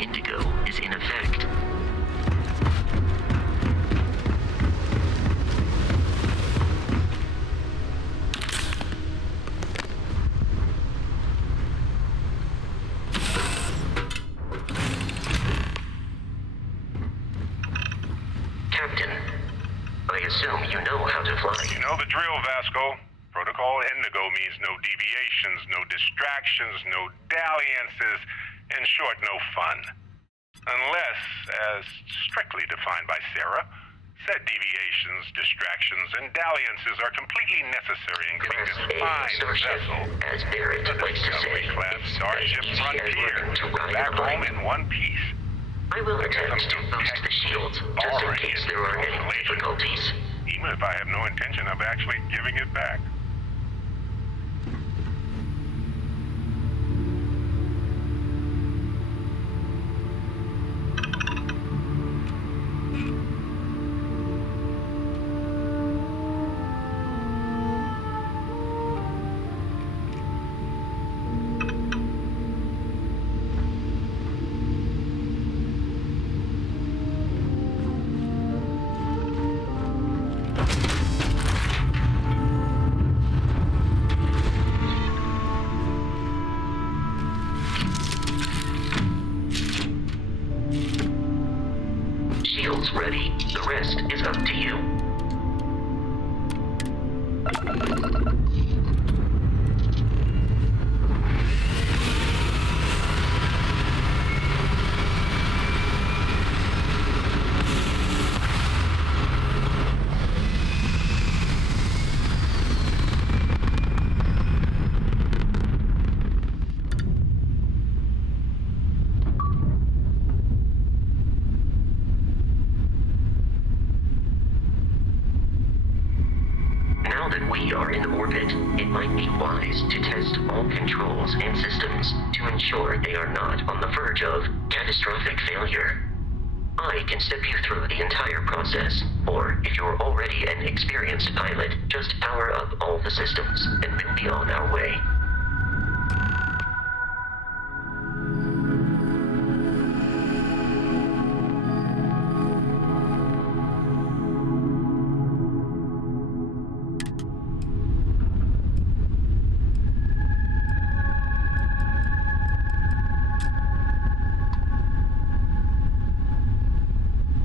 Indigo is in effect. Captain, I assume you know how to fly. You know the drill, Vasco. Protocol Indigo means no deviations, no distractions, no dalliances, in short, no fun. Unless, as strictly defined by Sarah, said deviations, distractions, and dalliances are completely necessary in keeping this fine vessel, as Barrett likes to say, Discovery-class Starship easy as Frontier, learning to ride back a bike. home in one piece. I will attempt to boost the shield, just in case there are any difficulties. Even if I have no intention of actually giving it back. Shield's ready. The rest is up to you. Now that we are in orbit, it might be wise to test all controls and systems to ensure they are not on the verge of catastrophic failure. I can step you through the entire process, or if you're already an experienced pilot, just power up all the systems and we'll be on our way.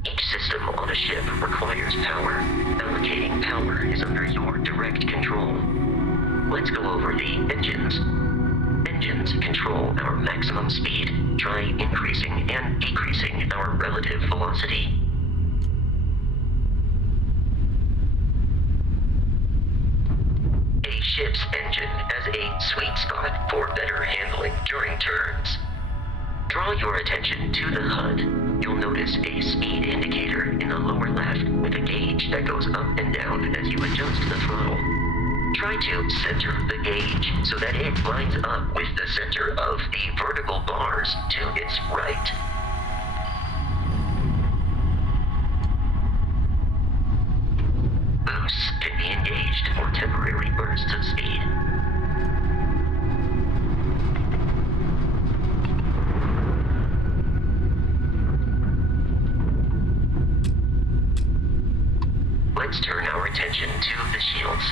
Each system on a ship requires power. Allocating power is under your direct control. Let's go over the engines. Engines control our maximum speed. Try increasing and decreasing our relative velocity. A ship's engine has a sweet spot for better handling during turns. Draw your attention to the HUD. You'll notice a speed indicator in the lower left with a gauge that goes up and down as you adjust the throttle. Try to center the gauge so that it lines up with the center of the vertical bars to its right. Boosts can be engaged for temporary bursts of speed. Let's turn our attention to the shields.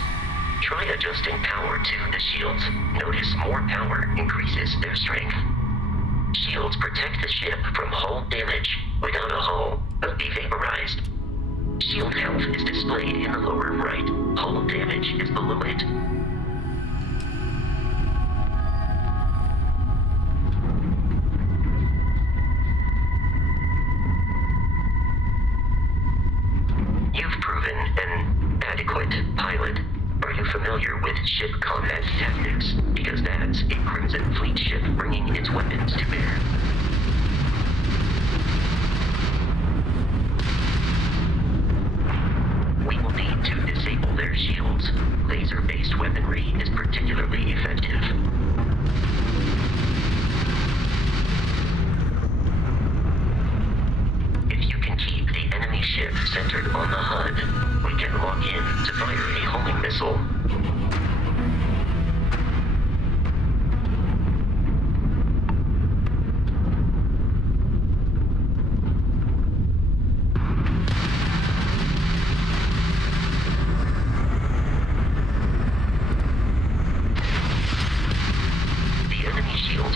Try adjusting power to the shields. Notice more power increases their strength. Shields protect the ship from hull damage. Without a hull, they'll be vaporized. Shield health is displayed in the lower right. Hull damage is below it. You've proven an adequate pilot. Are you familiar with ship combat tactics? Because that's a Crimson Fleet ship bringing its weapons to bear. We will need to disable their shields. Laser-based weaponry is particularly effective. If you can keep the enemy ship centered on the HUD, we can lock in to fire a homing missile.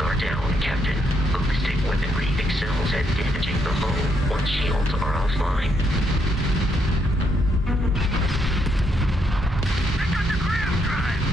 are down, Captain. Ballistic weaponry excels at damaging the hull once shields are offline. They got the gram drive!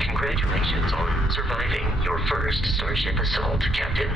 Congratulations on surviving your first Starship assault, Captain.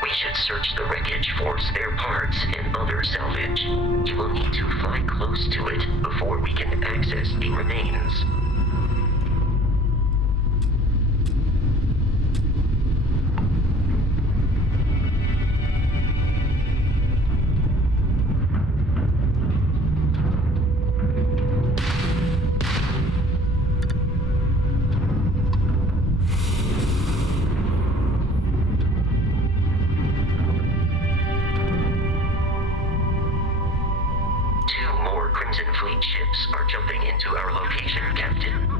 We should search the wreckage for spare parts and other salvage. You will need to fly close to it before we can access the remains. Two more Crimson Fleet ships are jumping into our location, Captain.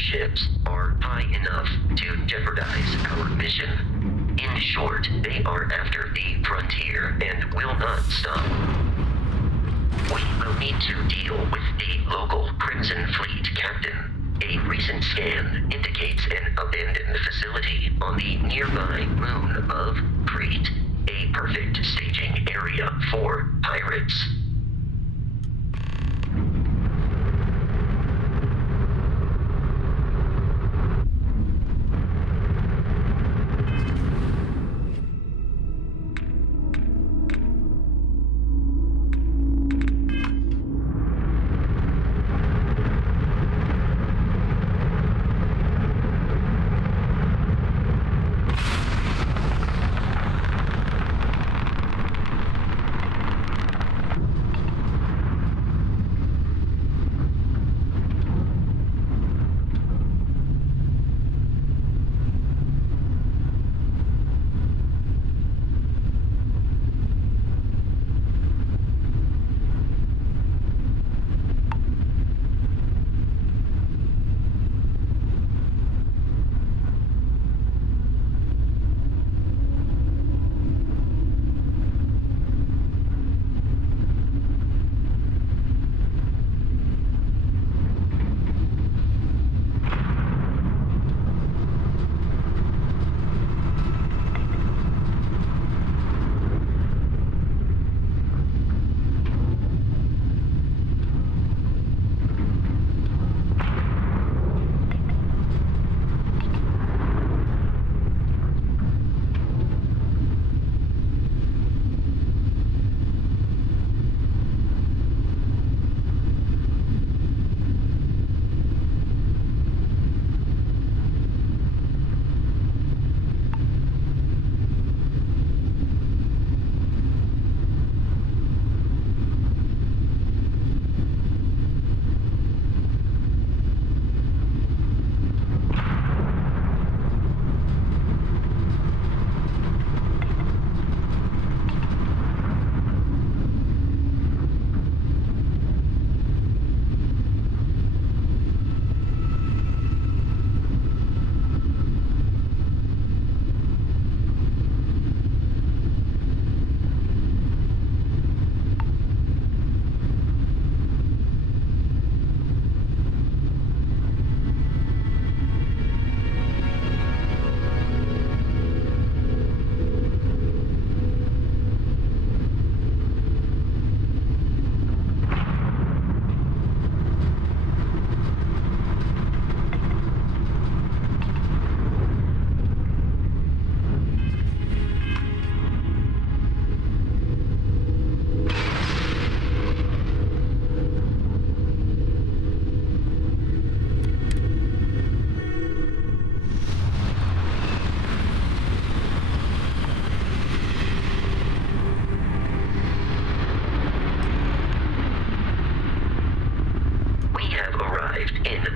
ships are high enough to jeopardize our mission. In short, they are after the frontier and will not stop. We will need to deal with the local Crimson Fleet captain. A recent scan indicates an abandoned facility on the nearby moon of Crete, a perfect staging area for pirates.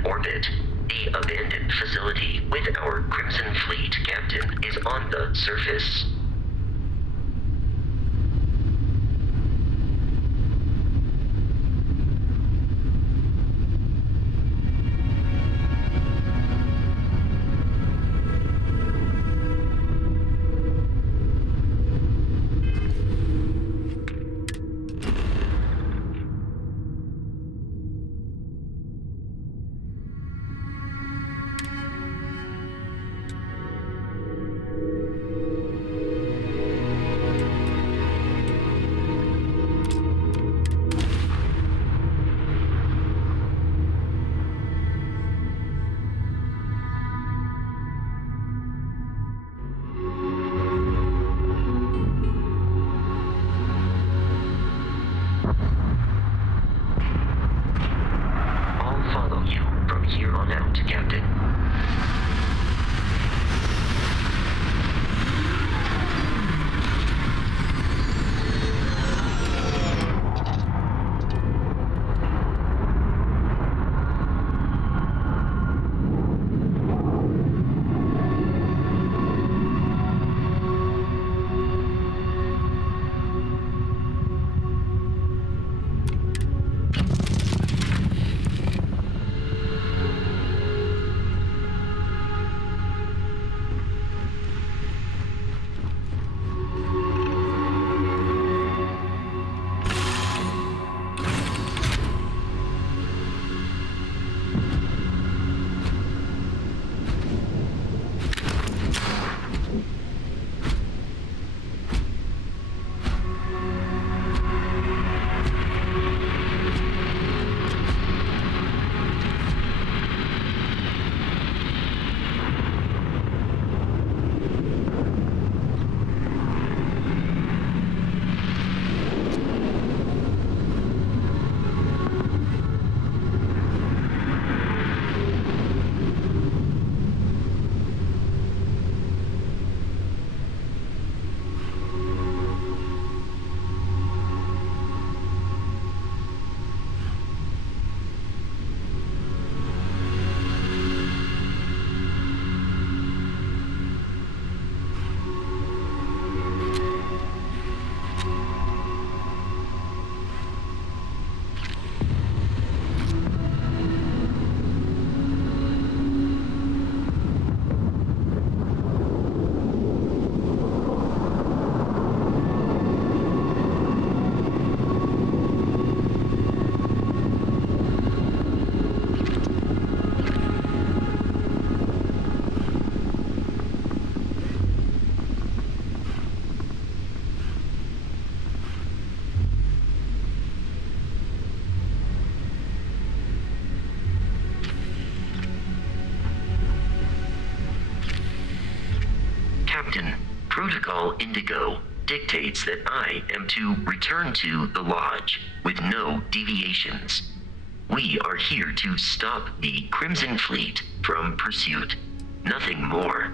orbit. The abandoned facility with our Crimson Fleet captain is on the surface. Here on out, Captain. Captain, Protocol Indigo dictates that I am to return to the Lodge with no deviations. We are here to stop the Crimson Fleet from pursuit. Nothing more.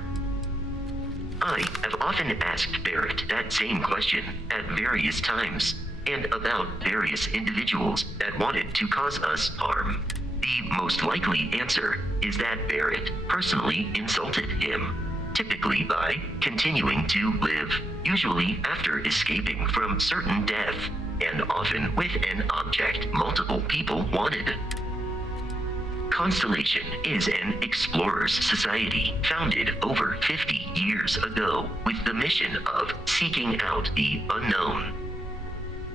I have often asked Barrett that same question at various times, and about various individuals that wanted to cause us harm. The most likely answer is that Barrett personally insulted him, typically by continuing to live, usually after escaping from certain death, and often with an object multiple people wanted. Constellation is an explorers society founded over 50 years ago with the mission of seeking out the unknown.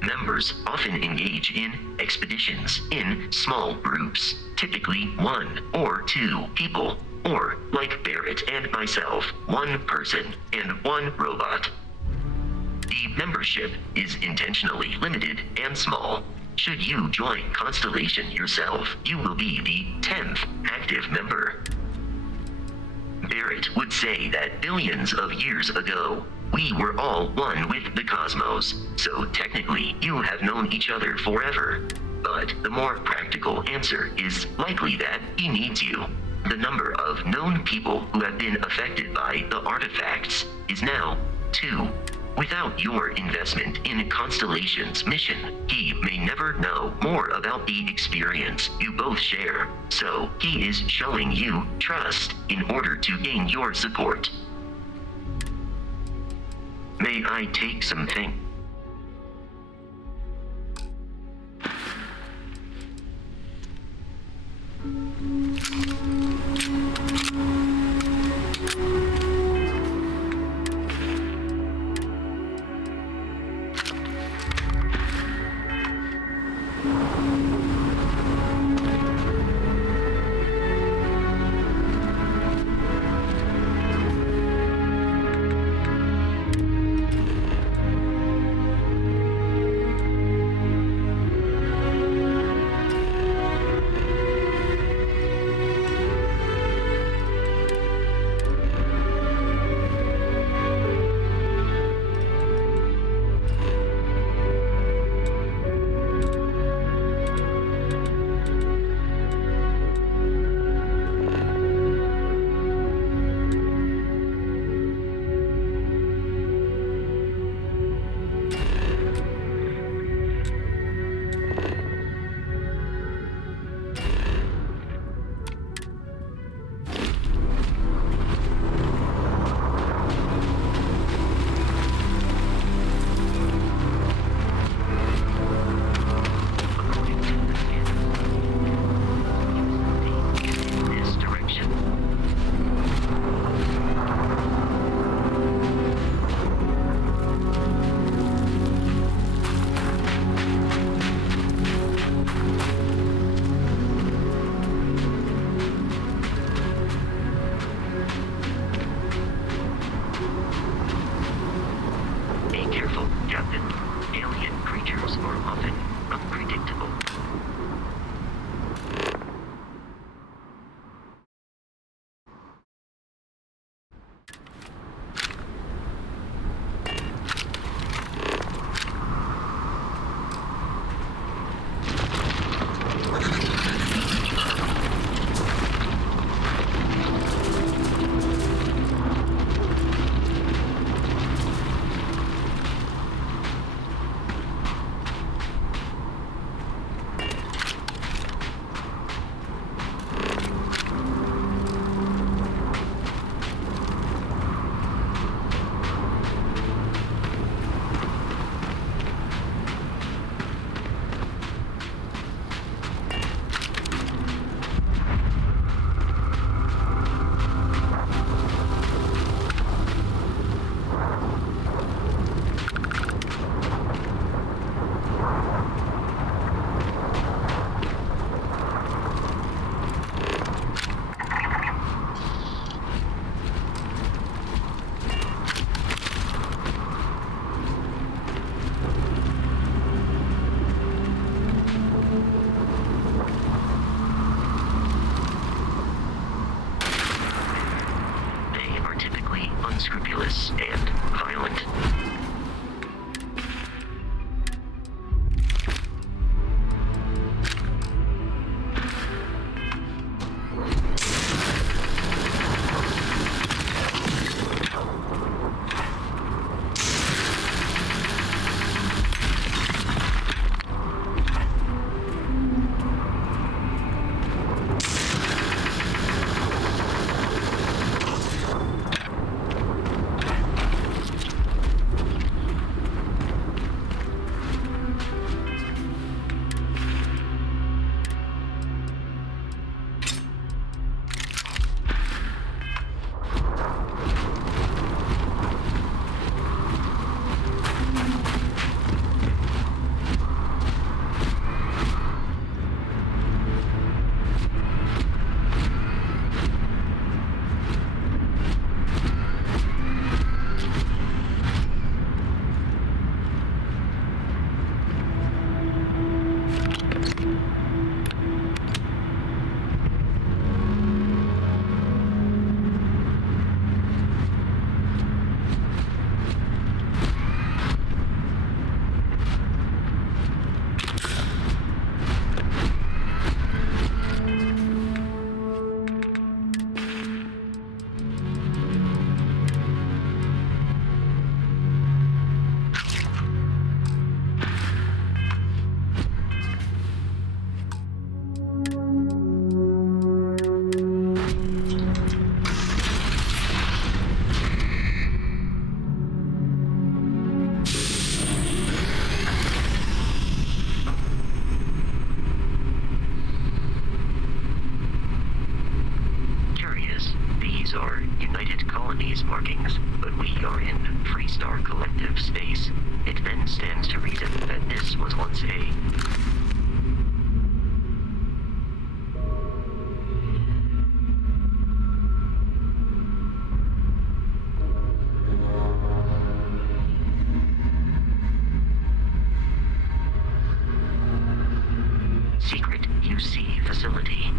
Members often engage in expeditions in small groups, typically 1 or 2 people, or, like Barrett and myself, 1 person and 1 robot. The membership is intentionally limited and small. Should you join Constellation yourself, you will be the 10th active member. Barrett would say that billions of years ago, we were all one with the cosmos, so technically you have known each other forever. But the more practical answer is likely that he needs you. The number of known people who have been affected by the artifacts is now 2. Without your investment in Constellation's mission, he may never know more about the experience you both share, so he is showing you trust in order to gain your support. May I take something? secret UC facility.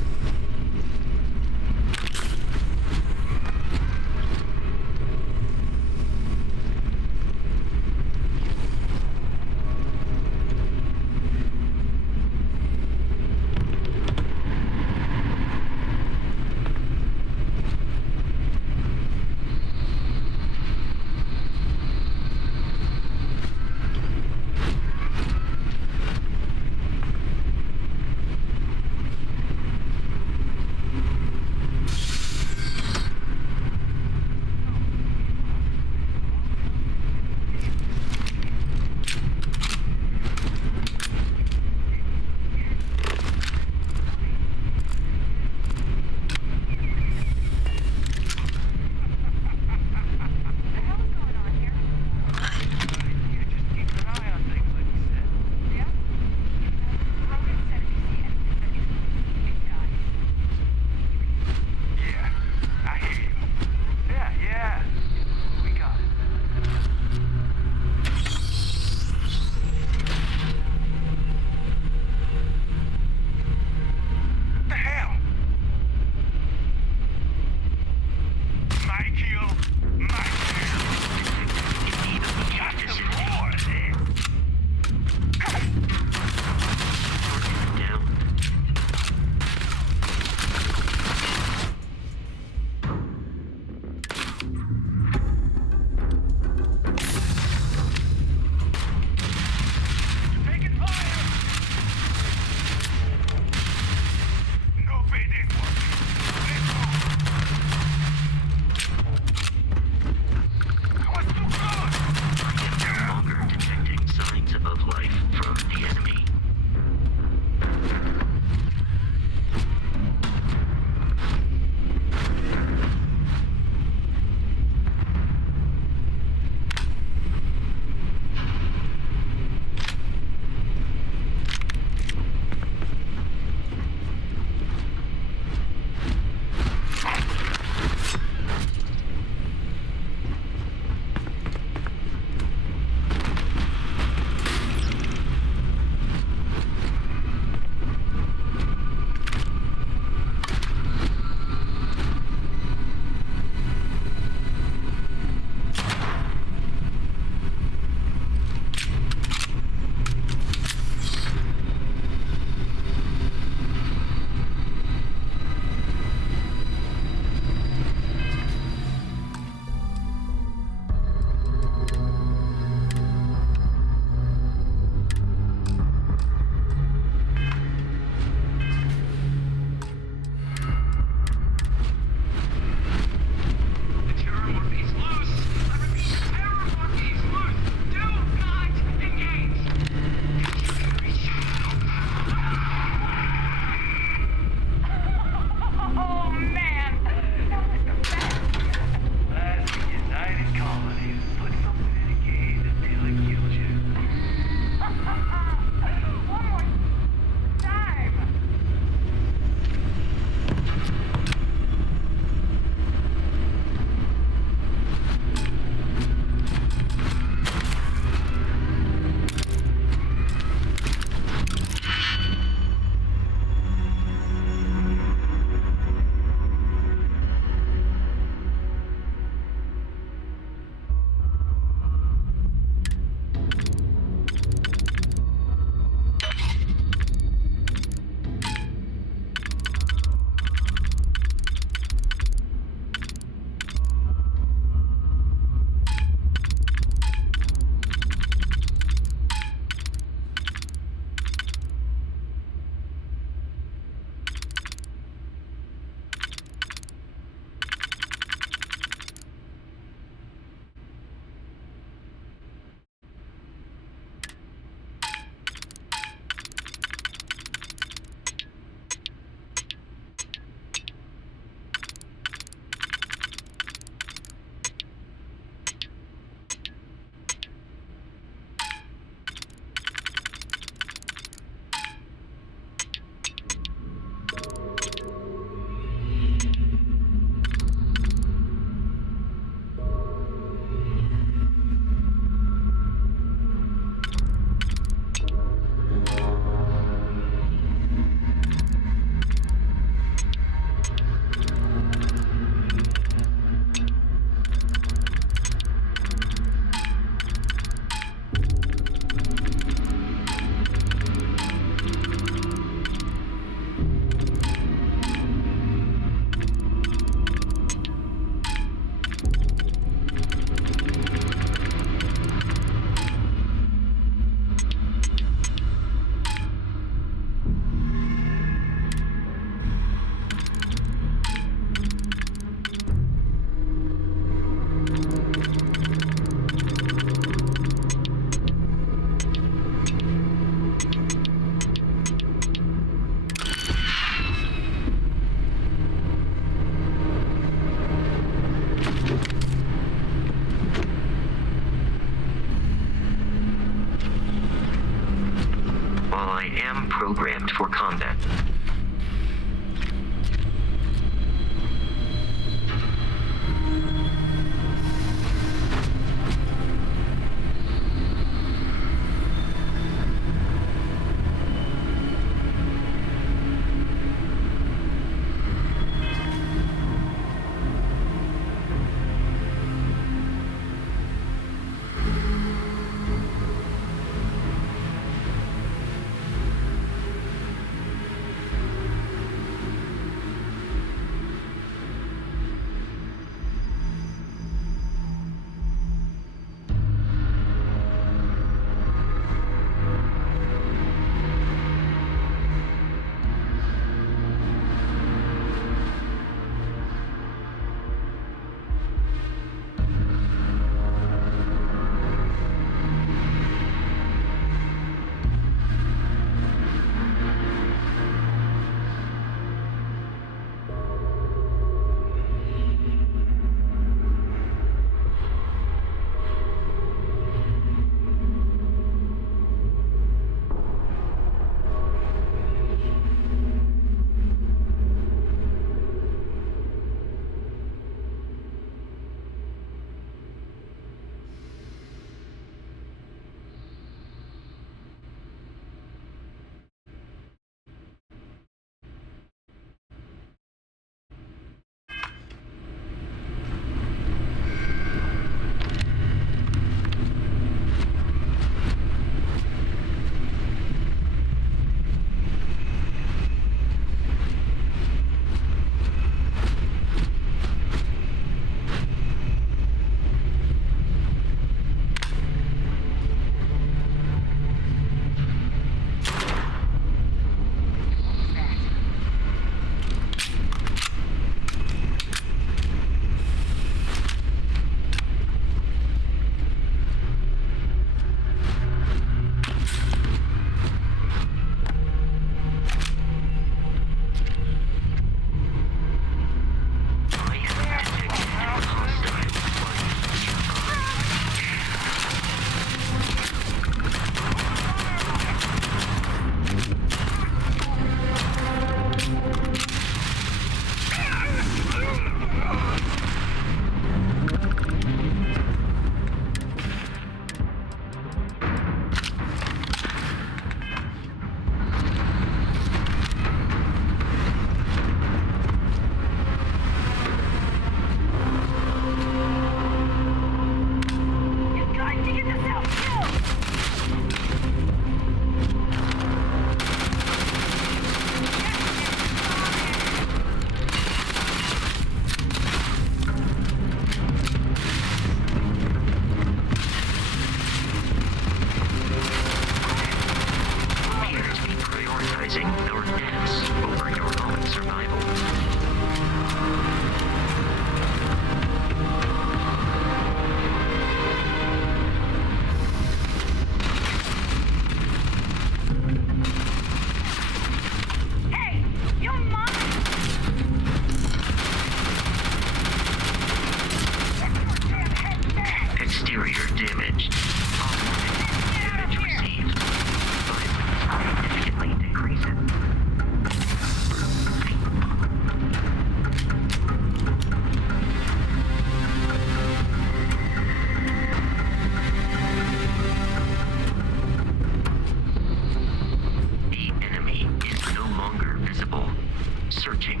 approaching.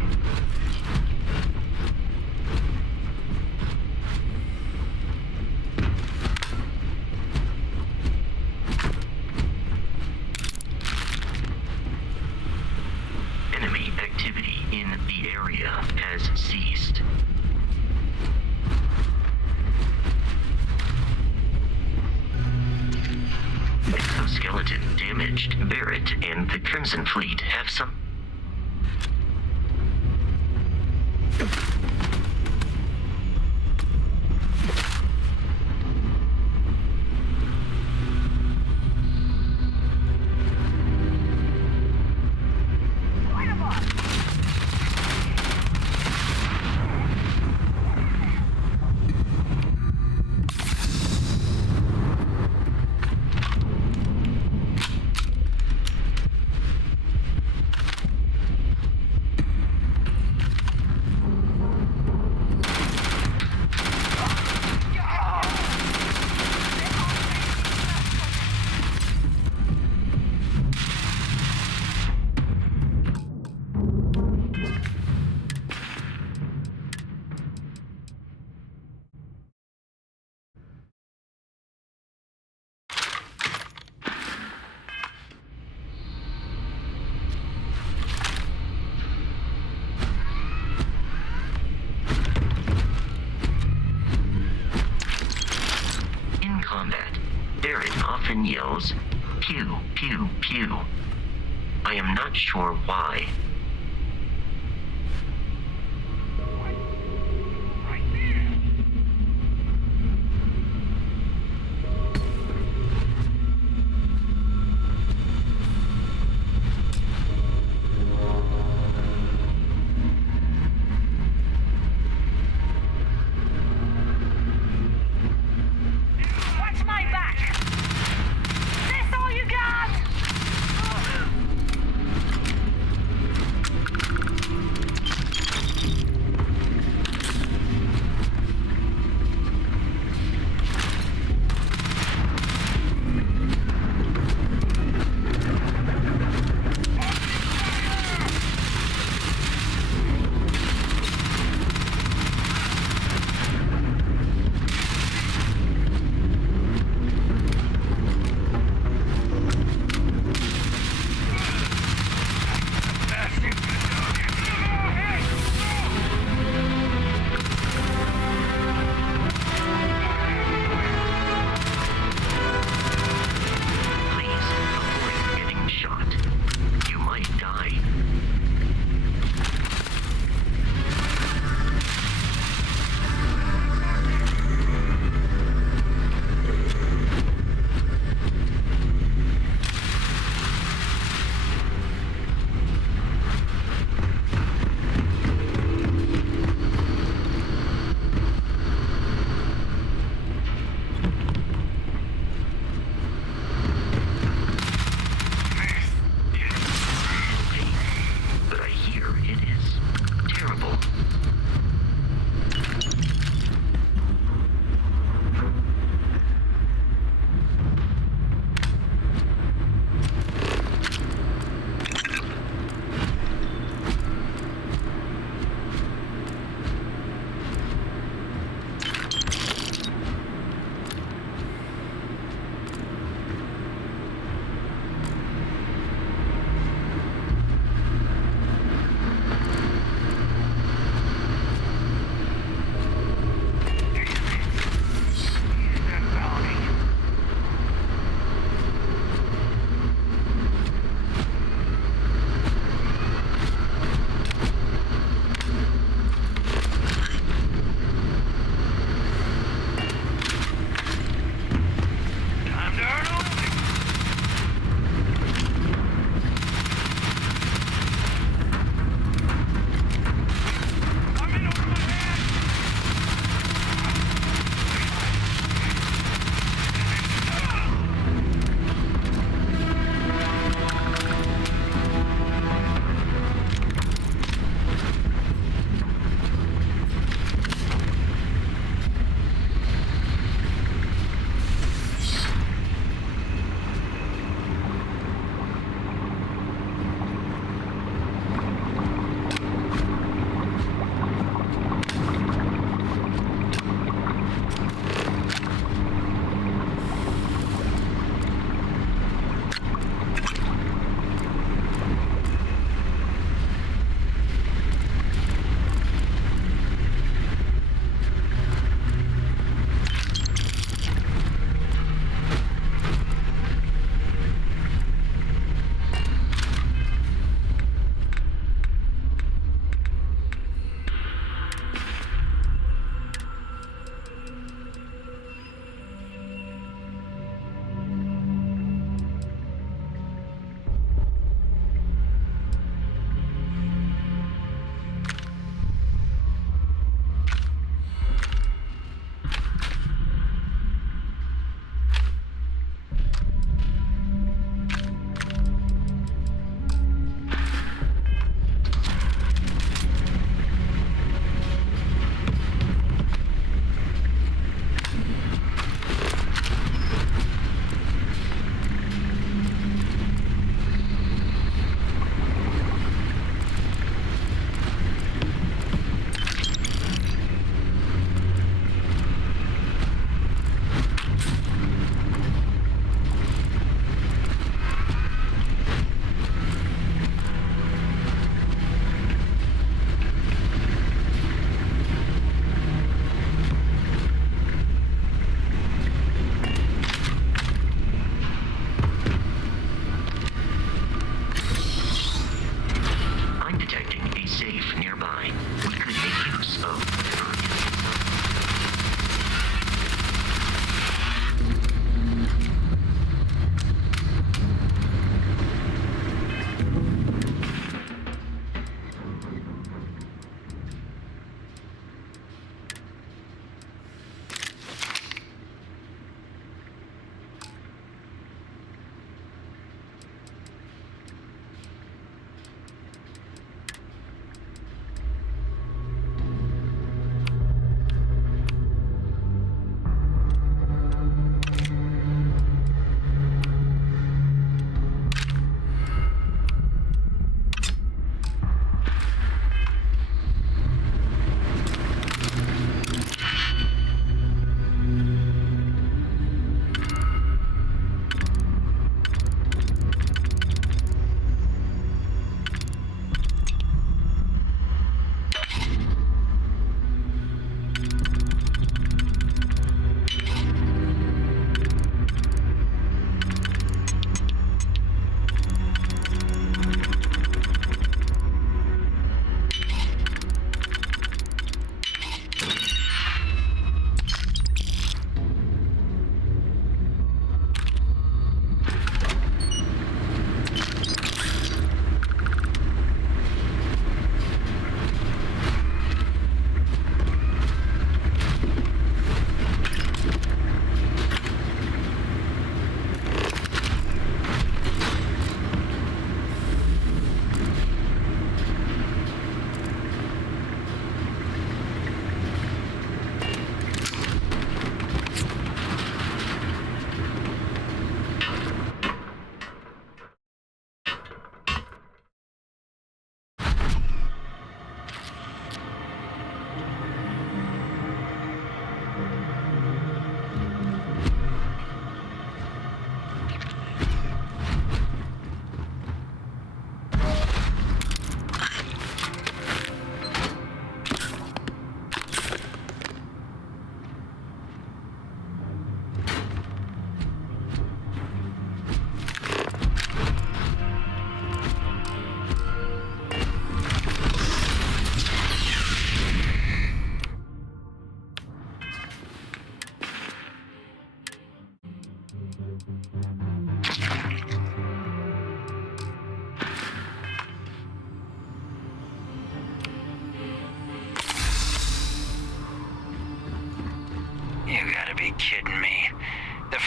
Enemy activity in the area has ceased. Exoskeleton damaged. Barrett and the Crimson Fleet have some. Combat. Barrett often yells, pew, pew, pew. I am not sure why.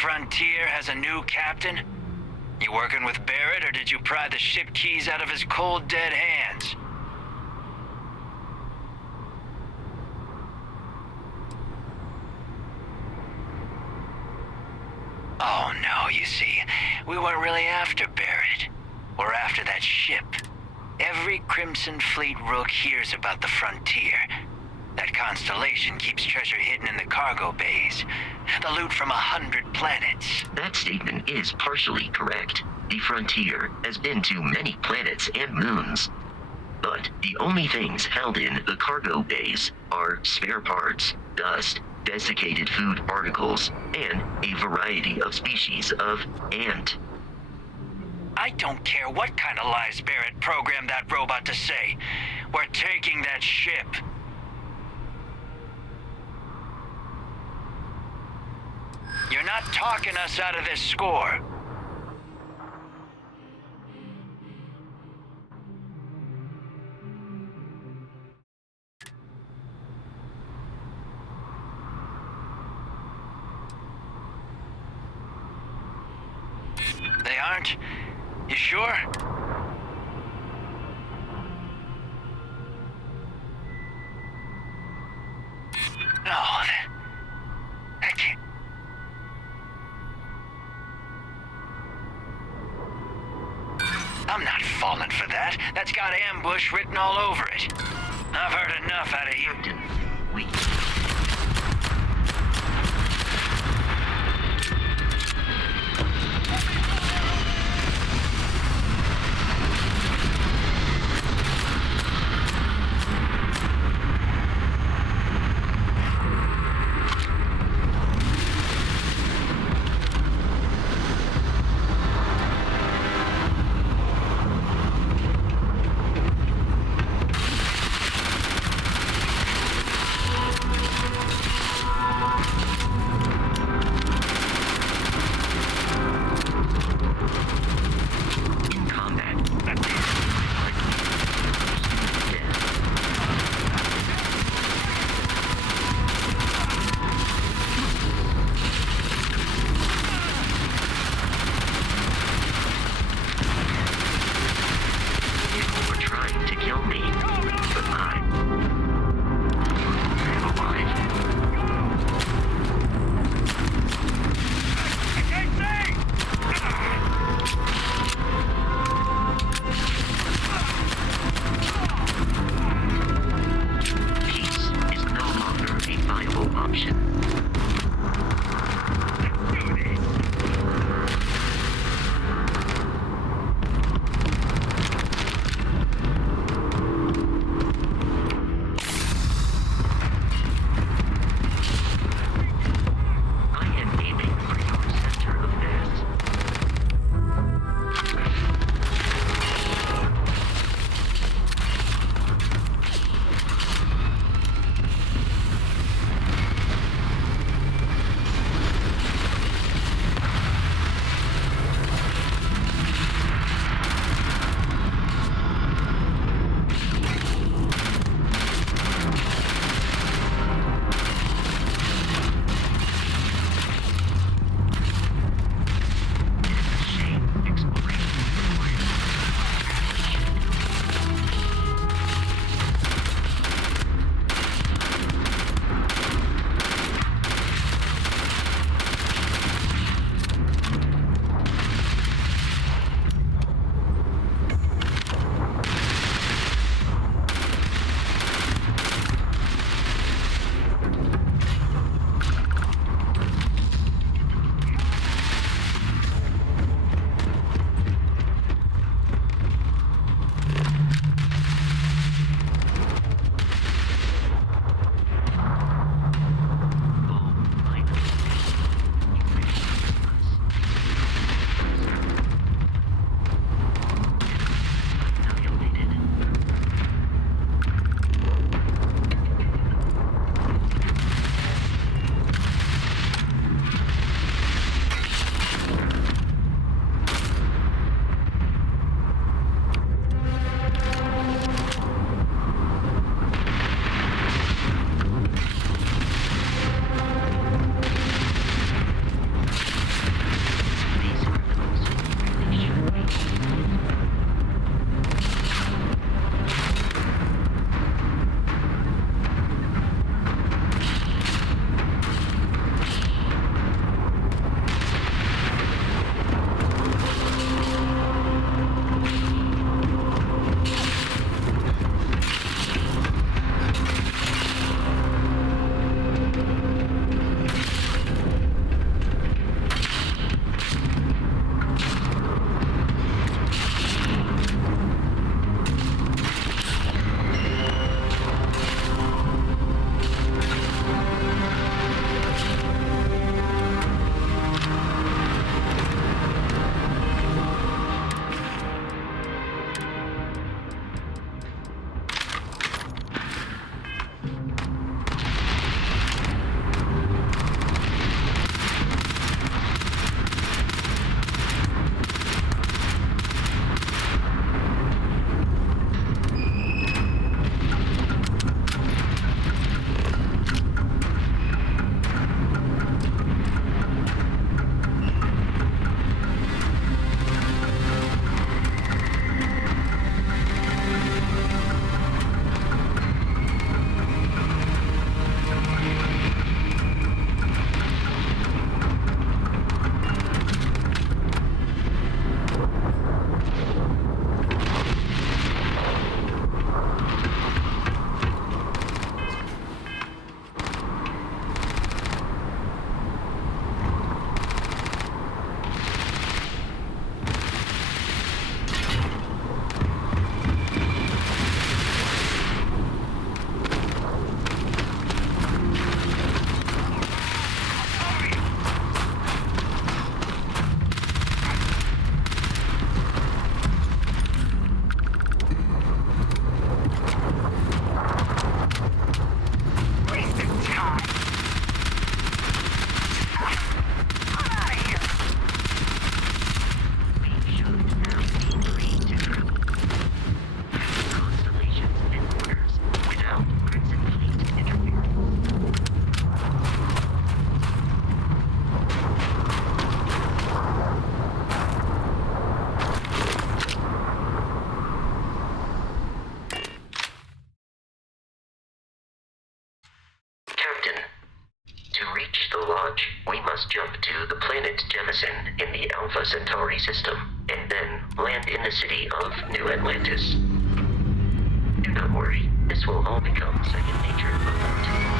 Frontier has a new captain? You working with Barrett, or did you pry the ship keys out of his cold, dead hands? Oh, no, you see, we weren't really after Barrett. We're after that ship. Every Crimson Fleet rook hears about the Frontier. That constellation keeps treasure hidden in the cargo bays. The loot from 100 planets. That statement is partially correct. The Frontier has been to many planets and moons. But the only things held in the cargo bays are spare parts, dust, desiccated food particles, and a variety of species of ant. I don't care what kind of lies Barrett programmed that robot to say. We're taking that ship. You're not talking us out of this score. They aren't? You sure? No, that can't. I'm not falling for that. That's got ambush written all over it. I've heard enough out of you. Captain, we... reach the lodge, we must jump to the planet Jemison in the Alpha Centauri system, and then land in the city of New Atlantis. Do not worry, this will all become second nature before too long.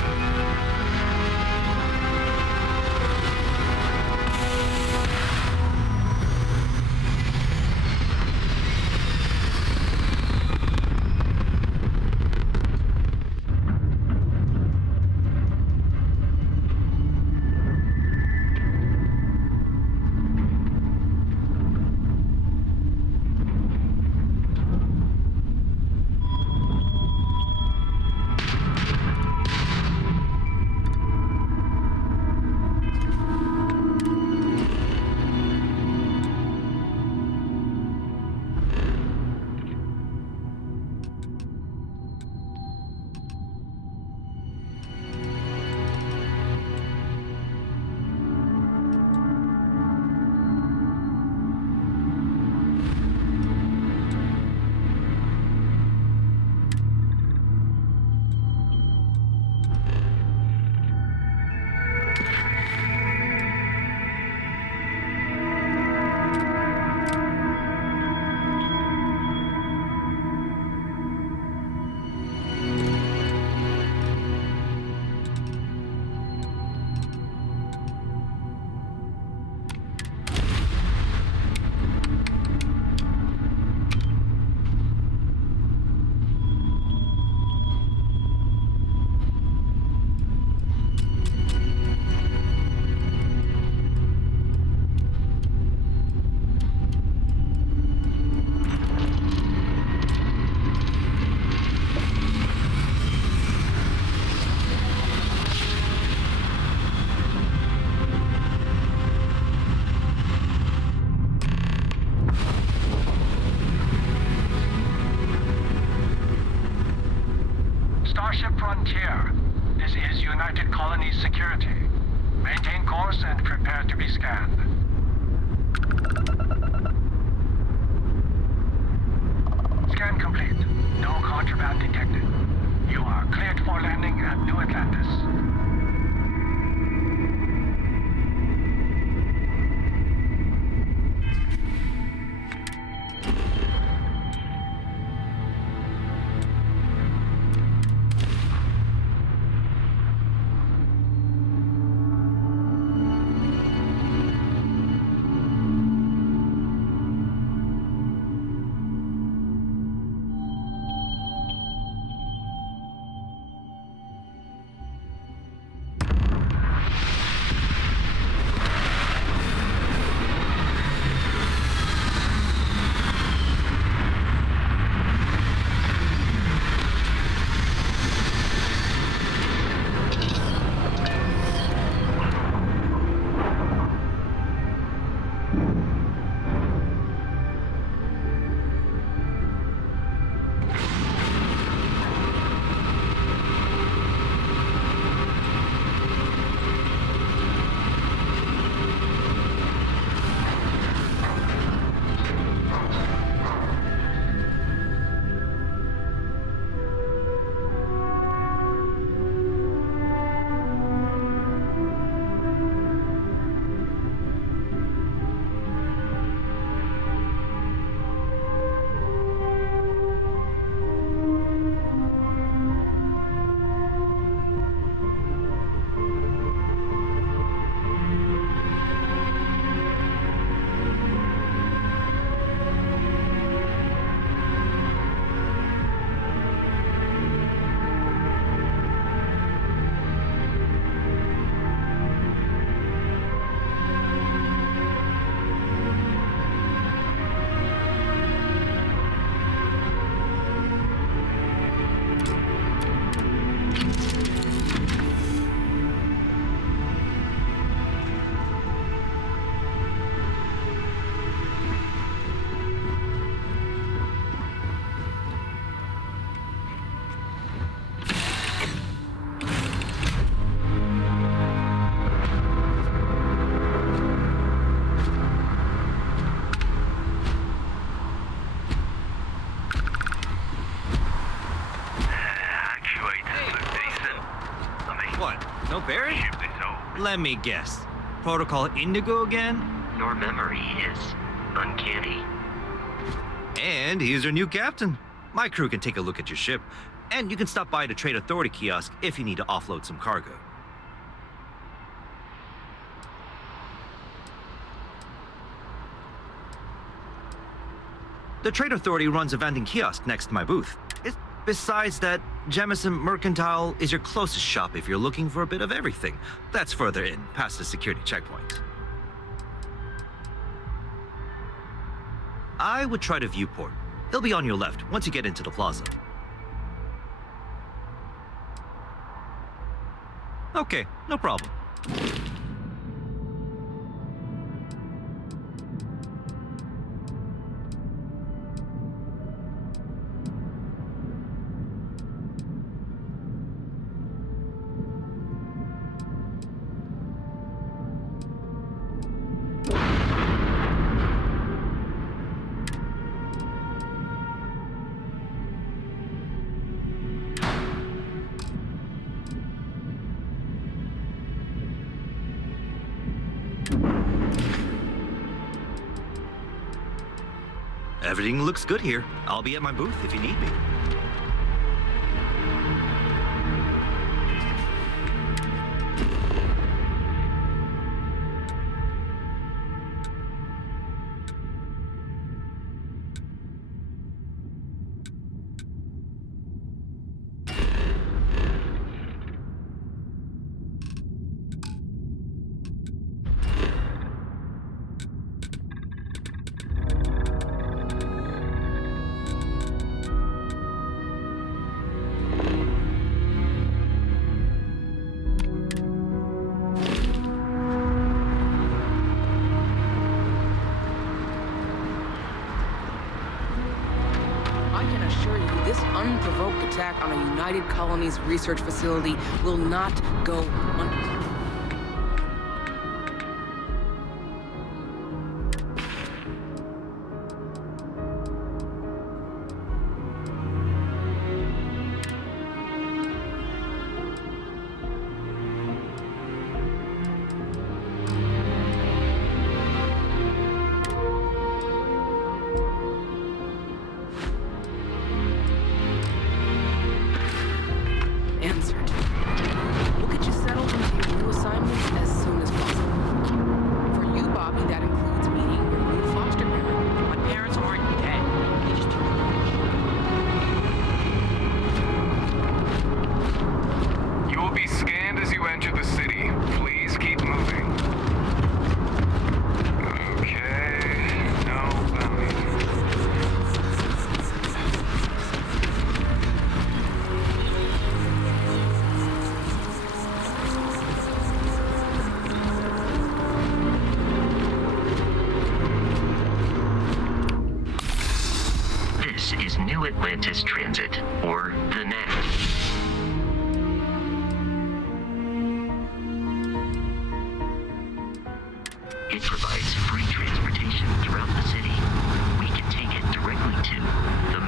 Starship Frontier. This is United Colonies Security. Maintain course and prepare to be scanned. Scan complete. No contraband detected. You are cleared for landing at New Atlantis. What? No Barry? Ship this old. Let me guess. Protocol Indigo again? Your memory is uncanny. And he's your new captain. My crew can take a look at your ship, and you can stop by the Trade Authority kiosk if you need to offload some cargo. The Trade Authority runs a vending kiosk next to my booth. Besides that, Jemison Mercantile is your closest shop if you're looking for a bit of everything. That's further in, past the security checkpoint. I would try the viewport. It'll be on your left once you get into the plaza. Okay, no problem. Everything looks good here. I'll be at my booth if you need me. Unprovoked attack on a United Colonies research facility will not go answered. We'll get you settled into your new assignment as soon as possible. For you, Bobby, that includes meeting your new foster parent. My parents aren't dead. They just You will be scanned as you enter the city. Please keep moving. Okay, no bounty. This is New Atlantis Transit, or the NAT. It provides free transportation throughout the city. We can take it directly to the...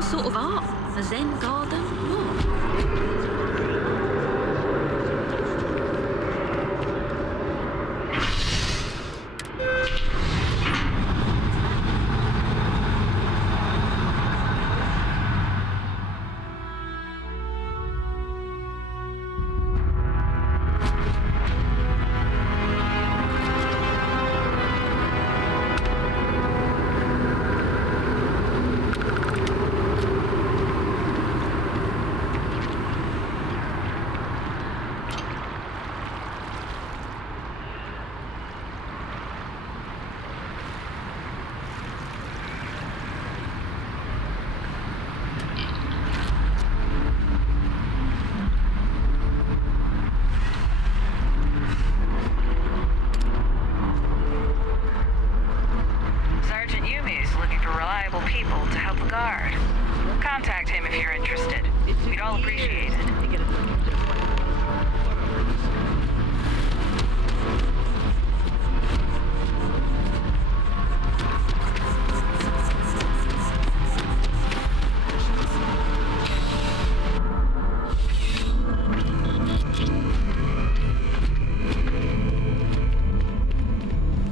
Sort of art? A Zen garden? What? regard. Contact him if you're interested. We'd all appreciate it.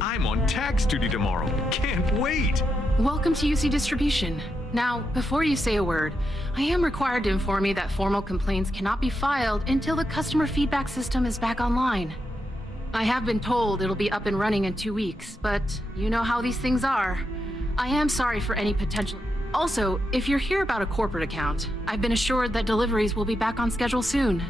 I'm on tax duty tomorrow. Can't wait. Welcome to UC Distribution. Now, before you say a word, I am required to inform you that formal complaints cannot be filed until the customer feedback system is back online. I have been told it'll be up and running in 2 weeks, but you know how these things are. I am sorry for any potential... Also, if you're here about a corporate account, I've been assured that deliveries will be back on schedule soon.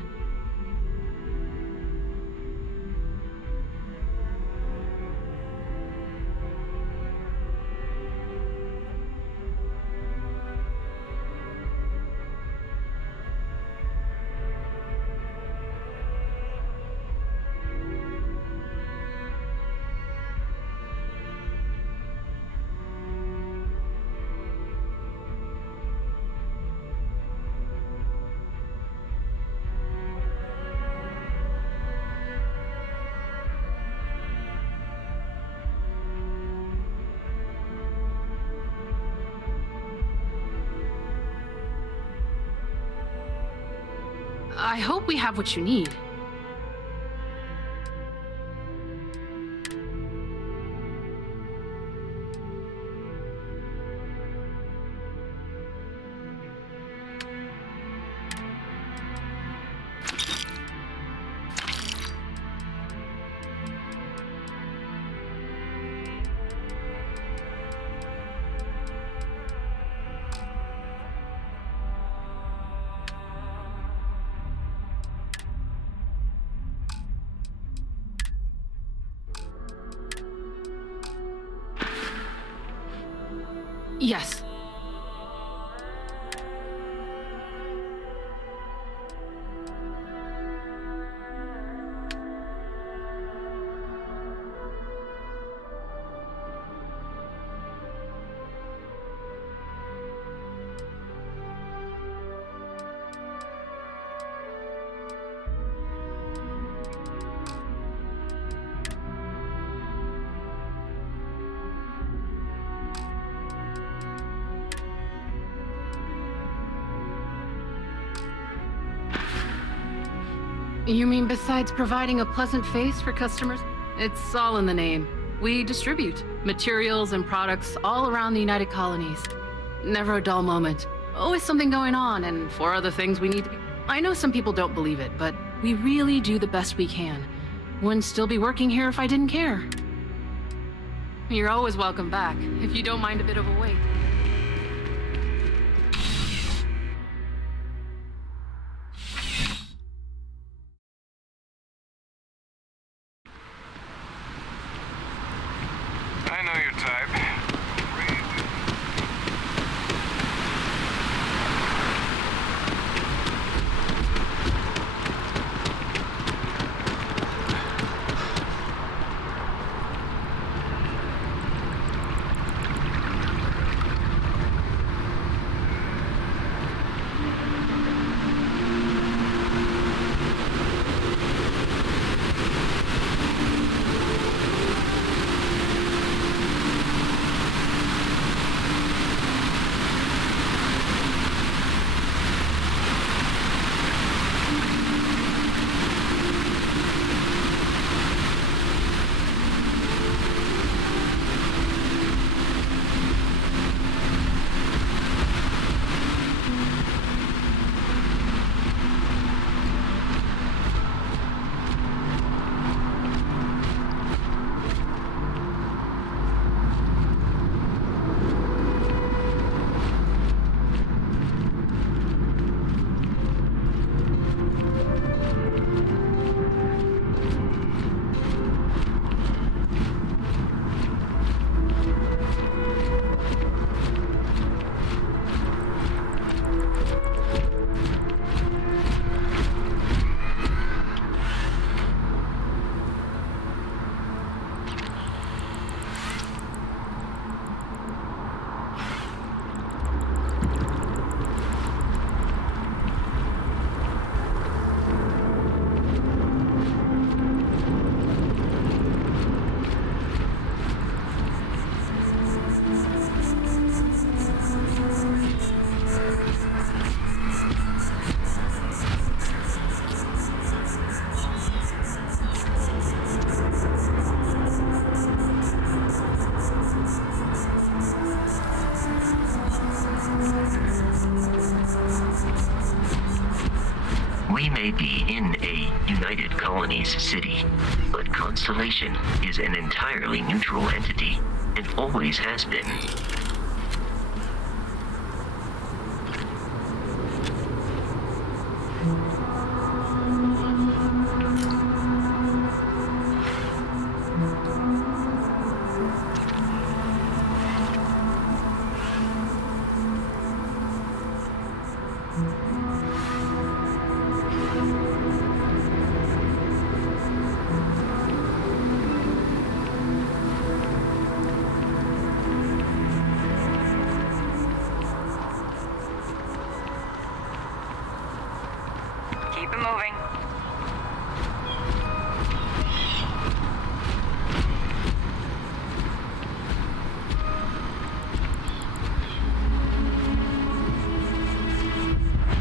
I hope we have what you need. Yes. You mean besides providing a pleasant face for customers? It's all in the name. We distribute materials and products all around the United Colonies. Never a dull moment. Always something going on, and 4 other things we need to be... I know some people don't believe it, but we really do the best we can. Wouldn't still be working here if I didn't care. You're always welcome back, if you don't mind a bit of a wait. I know your type. may be in a United Colonies city, but Constellation is an entirely neutral entity and always has been. Keep it moving.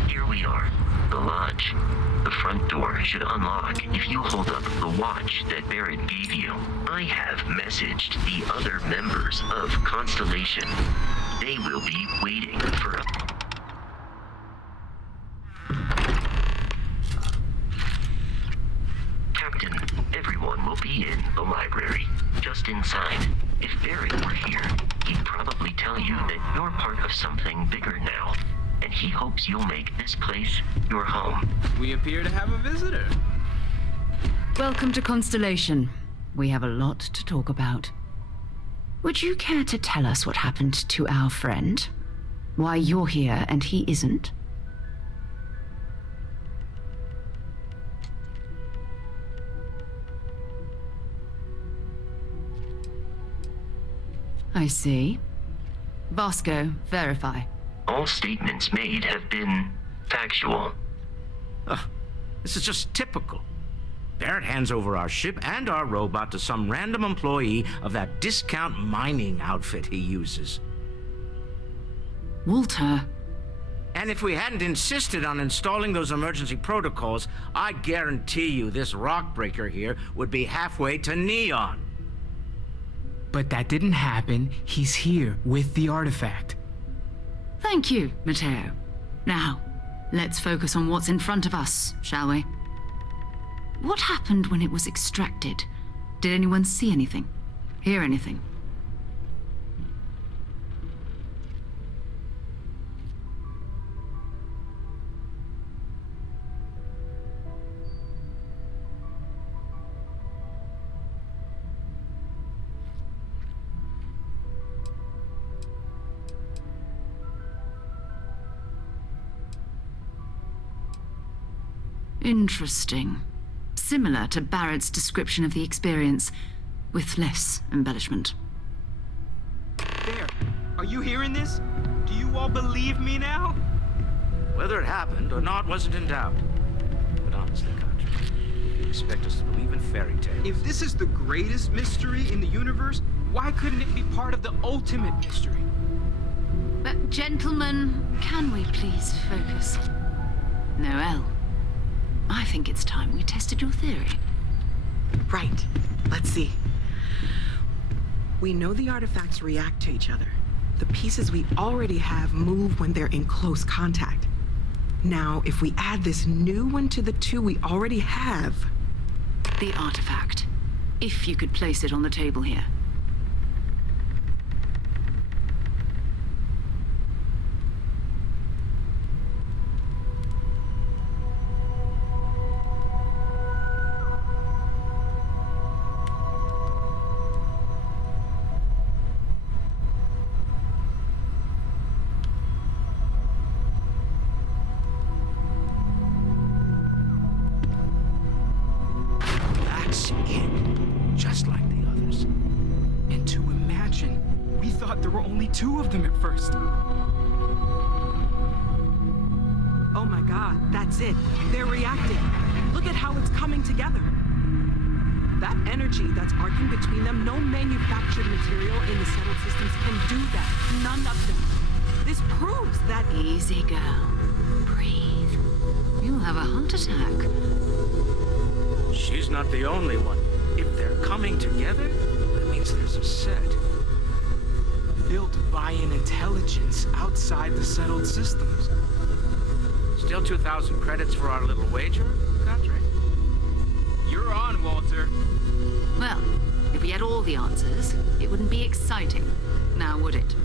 Here we are, the lodge. The front door should unlock if you hold up the watch that Barrett gave you. I have messaged the other members of Constellation. They will be waiting for us. Captain, everyone will be in the library, just inside. If Barrett were here, he'd probably tell you that you're part of something bigger now, and he hopes you'll make this place your home. We appear to have a visitor. Welcome to Constellation. We have a lot to talk about. Would you care to tell us what happened to our friend? Why you're here and he isn't? I see. Vasco, verify. All statements made have been factual. This is just typical. Barrett hands over our ship and our robot to some random employee of that discount mining outfit he uses. Walter. And if we hadn't insisted on installing those emergency protocols, I guarantee you this rock breaker here would be halfway to Neon. But that didn't happen. He's here with the artifact. Thank you, Matteo. Now, let's focus on what's in front of us, shall we? What happened when it was extracted? Did anyone see anything? Hear anything? Interesting. Similar to Barrett's description of the experience, with less embellishment. There. Are you hearing this? Do you all believe me now? Whether it happened or not wasn't in doubt. But honestly, Contra, you expect us to believe in fairy tales? If this is the greatest mystery in the universe, why couldn't it be part of the ultimate mystery? But gentlemen, can we please focus? Noel, I think it's time we tested your theory. Right. Let's see. We know the artifacts react to each other. The pieces we already have move when they're in close contact. Now, if we add this new one to the two we already have... The artifact. If you could place it on the table here. Just like the others. And to imagine, we thought there were only two of them at first. Oh my god, that's it. They're reacting. Look at how it's coming together. That energy that's arcing between them, no manufactured material in the settled systems can do that. None of them. This proves that... Easy, girl. Breathe. You'll have a heart attack. She's not the only one. If they're coming together, that means there's a set. Built by an intelligence outside the settled systems. Still 2,000 credits for our little wager, Country? You're on, Walter. Well, if we had all the answers, it wouldn't be exciting, now would it?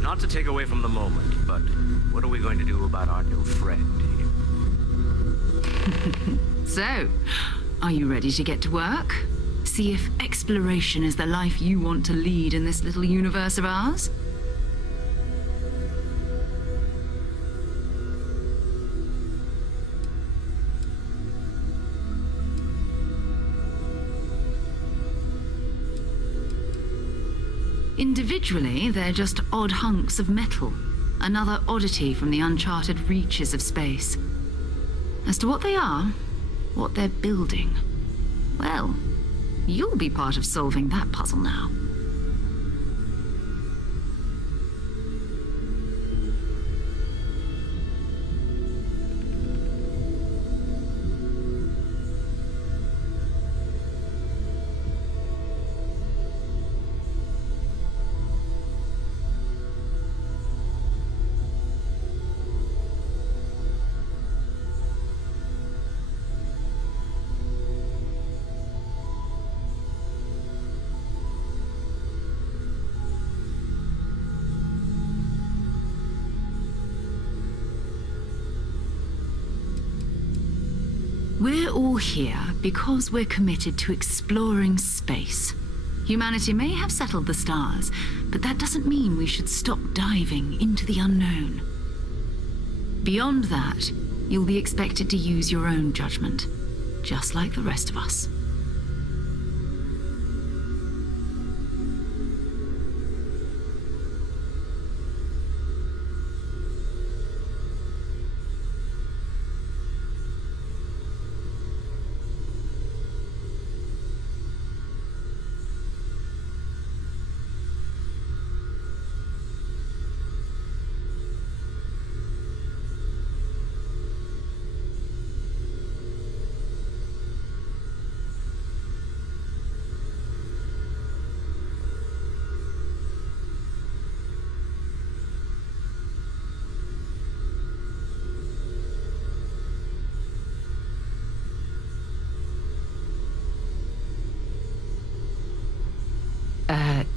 Not to take away from the moment, but what are we going to do about our new friend here? So, are you ready to get to work? See if exploration is the life you want to lead in this little universe of ours? Individually, they're just odd hunks of metal, another oddity from the uncharted reaches of space. As to what they are, what they're building, well, you'll be part of solving that puzzle now. We're all here because we're committed to exploring space. Humanity may have settled the stars, but that doesn't mean we should stop diving into the unknown. Beyond that, you'll be expected to use your own judgment, just like the rest of us.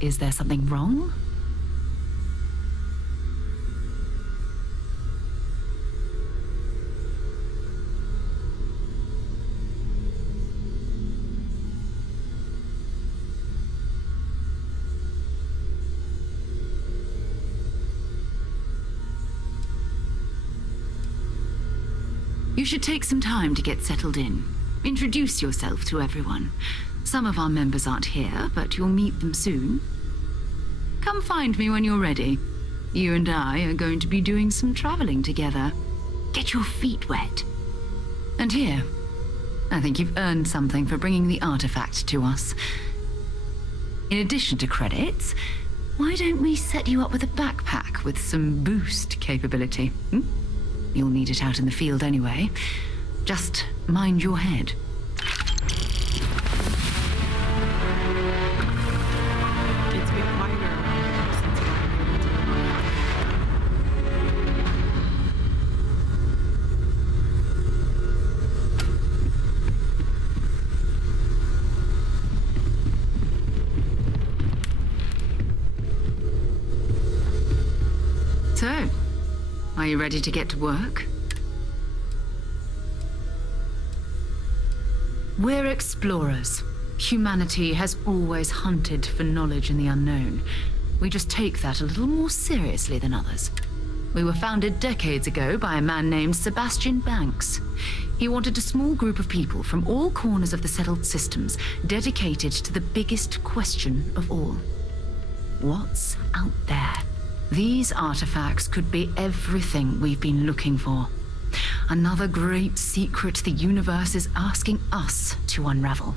Is there something wrong? You should take some time to get settled in. Introduce yourself to everyone. Some of our members aren't here, but you'll meet them soon. Come find me when you're ready. You and I are going to be doing some traveling together. Get your feet wet. And here, I think you've earned something for bringing the artifact to us. In addition to credits, why don't we set you up with a backpack with some boost capability? You'll need it out in the field anyway. Just mind your head. It's been quieter around here since I'm able to So, are you ready to get to work? We're explorers. Humanity has always hunted for knowledge in the unknown. We just take that a little more seriously than others. We were founded decades ago by a man named Sebastian Banks. He wanted a small group of people from all corners of the settled systems dedicated to the biggest question of all. What's out there? These artifacts could be everything we've been looking for. Another great secret the universe is asking us to unravel.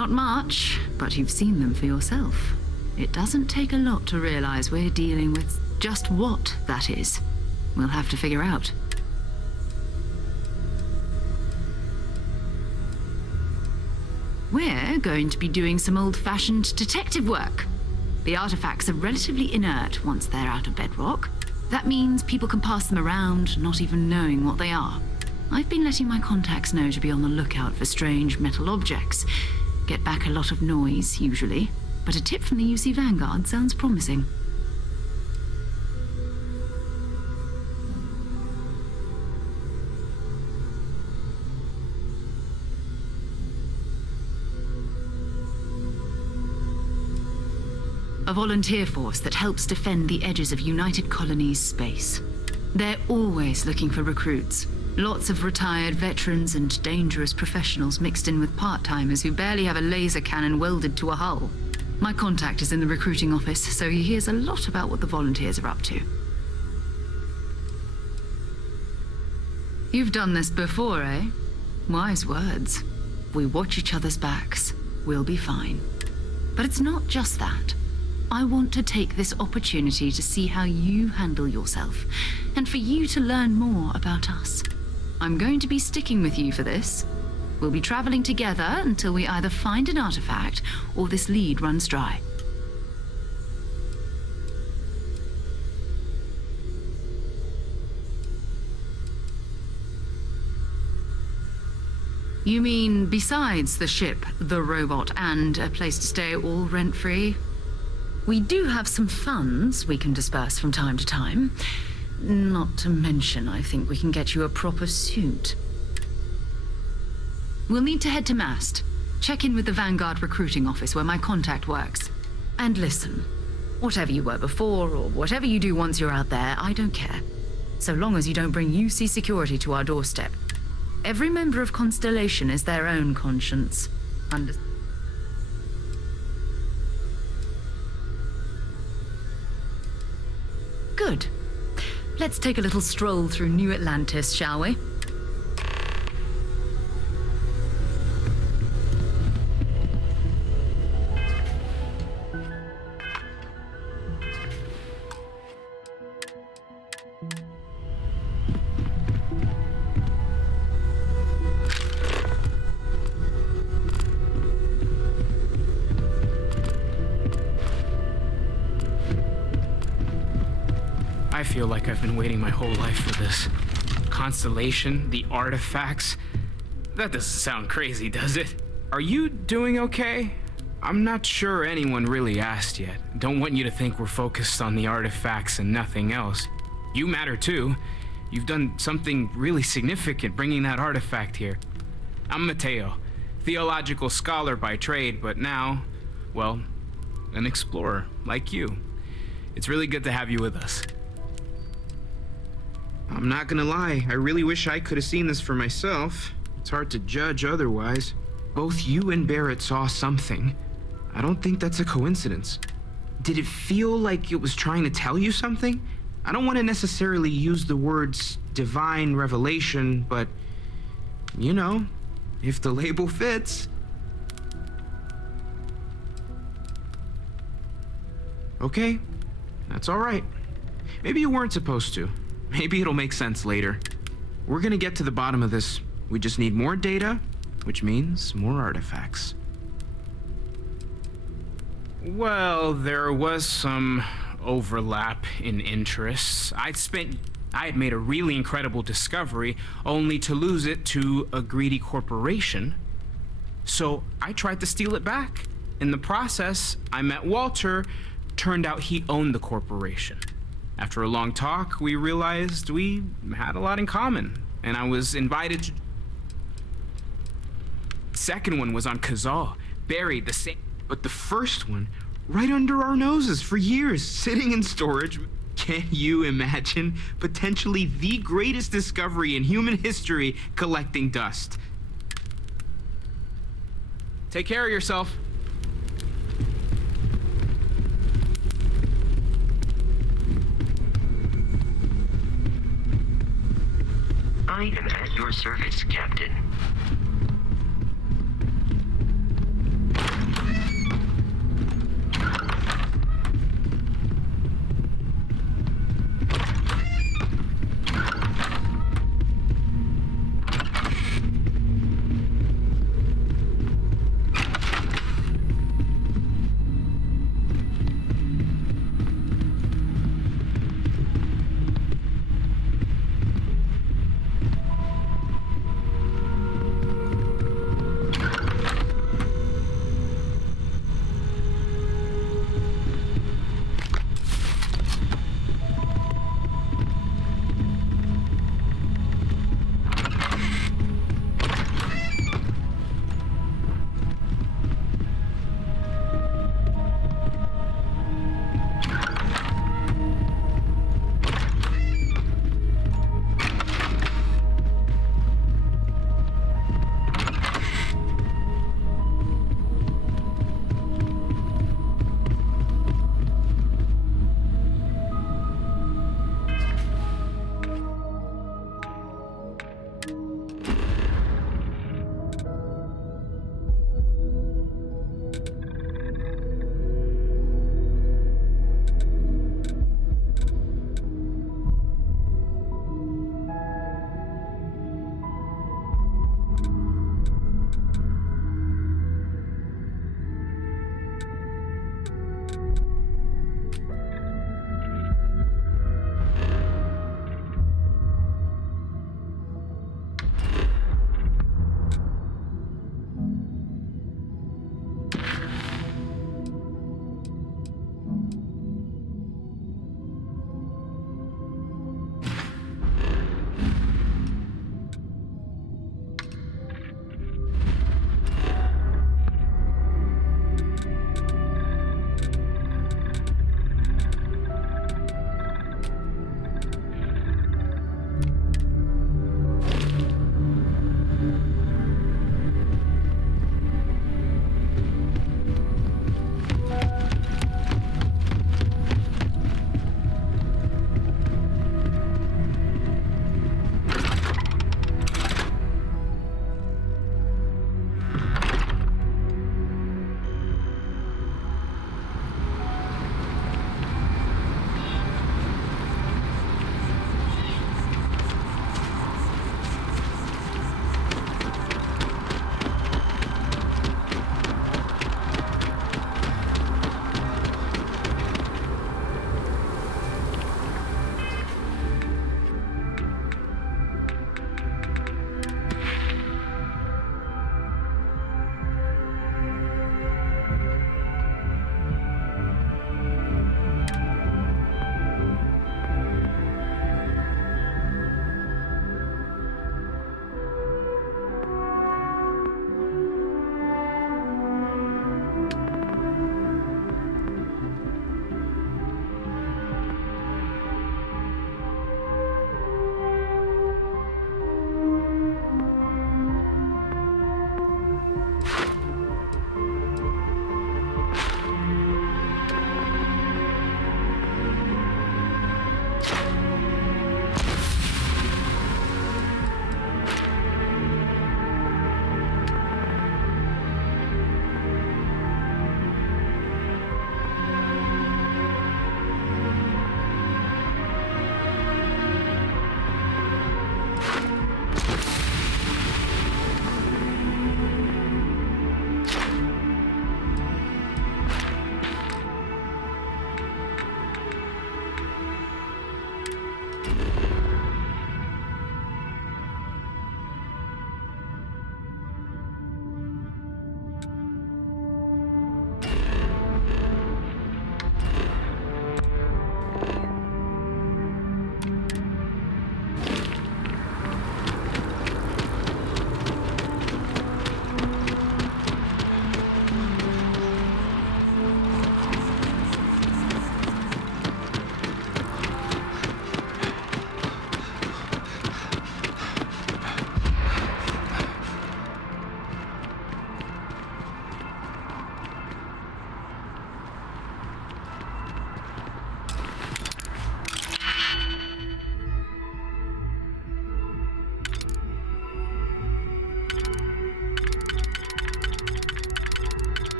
Not much, but you've seen them for yourself. It doesn't take a lot to realize we're dealing with just what that is. We'll have to figure out. We're going to be doing some old-fashioned detective work. The artifacts are relatively inert once they're out of bedrock. That means people can pass them around, not even knowing what they are. I've been letting my contacts know to be on the lookout for strange metal objects. Get back a lot of noise, usually, but a tip from the UC Vanguard sounds promising. A volunteer force that helps defend the edges of United Colonies space. They're always looking for recruits. Lots of retired veterans and dangerous professionals mixed in with part-timers who barely have a laser cannon welded to a hull. My contact is in the recruiting office, so he hears a lot about what the volunteers are up to. You've done this before, eh? Wise words. If we watch each other's backs, we'll be fine. But it's not just that. I want to take this opportunity to see how you handle yourself, and for you to learn more about us. I'm going to be sticking with you for this. We'll be traveling together until we either find an artifact or this lead runs dry. You mean besides the ship, the robot, and a place to stay all rent-free? We do have some funds we can disperse from time to time. Not to mention, I think we can get you a proper suit. We'll need to head to Mast. Check in with the Vanguard recruiting office where my contact works. And listen, whatever you were before or whatever you do once you're out there, I don't care. So long as you don't bring UC security to our doorstep. Every member of Constellation is their own conscience. Good. Let's take a little stroll through New Atlantis, shall we? I feel like I've been waiting my whole life for this. Constellation, the artifacts. That doesn't sound crazy, does it? Are you doing okay? I'm not sure anyone really asked yet. Don't want you to think we're focused on the artifacts and nothing else. You matter too. You've done something really significant bringing that artifact here. I'm Mateo, theological scholar by trade, but now, well, an explorer like you. It's really good to have you with us. I'm not gonna lie, I really wish I could have seen this for myself. It's hard to judge otherwise. Both you and Barrett saw something. I don't think that's a coincidence. Did it feel like it was trying to tell you something? I don't want to necessarily use the words divine revelation, but, you know, if the label fits. Okay, that's all right. Maybe you weren't supposed to. Maybe it'll make sense later. We're gonna get to the bottom of this. We just need more data, which means more artifacts. Well, there was some overlap in interests. I had made a really incredible discovery, only to lose it to a greedy corporation. So I tried to steal it back. In the process, I met Walter. Turned out he owned the corporation. After a long talk, we realized we had a lot in common, and I was invited to... Second one was on Kazal, buried the same... But the first one, right under our noses for years, sitting in storage. Can you imagine? Potentially the greatest discovery in human history, collecting dust. Take care of yourself. I am at your service, Captain.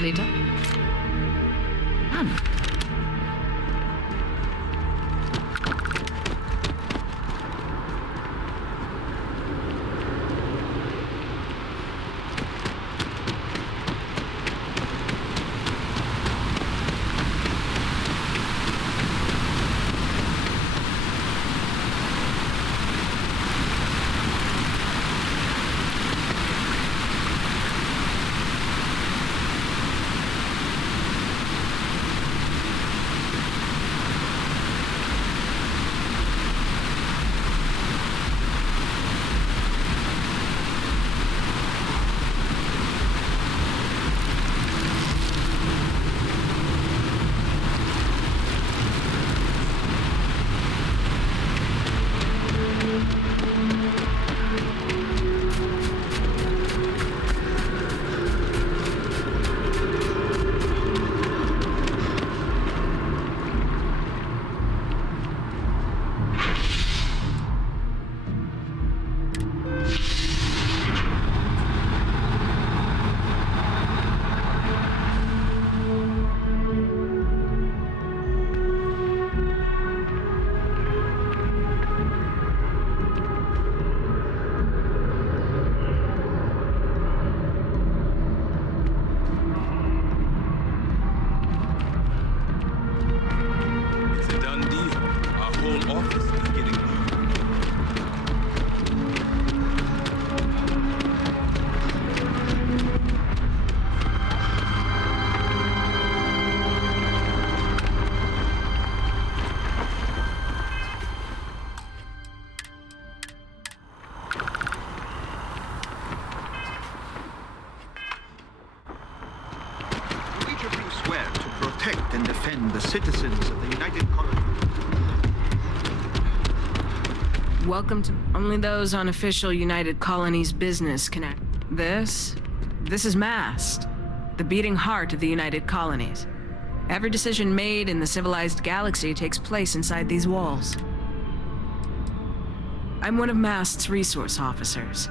Nicely done. protect and defend the citizens of the United Colonies. Welcome to only those on official United Colonies business connect. This is MAST, the beating heart of the United Colonies. Every decision made in the civilized galaxy takes place inside these walls. I'm one of MAST's resource officers.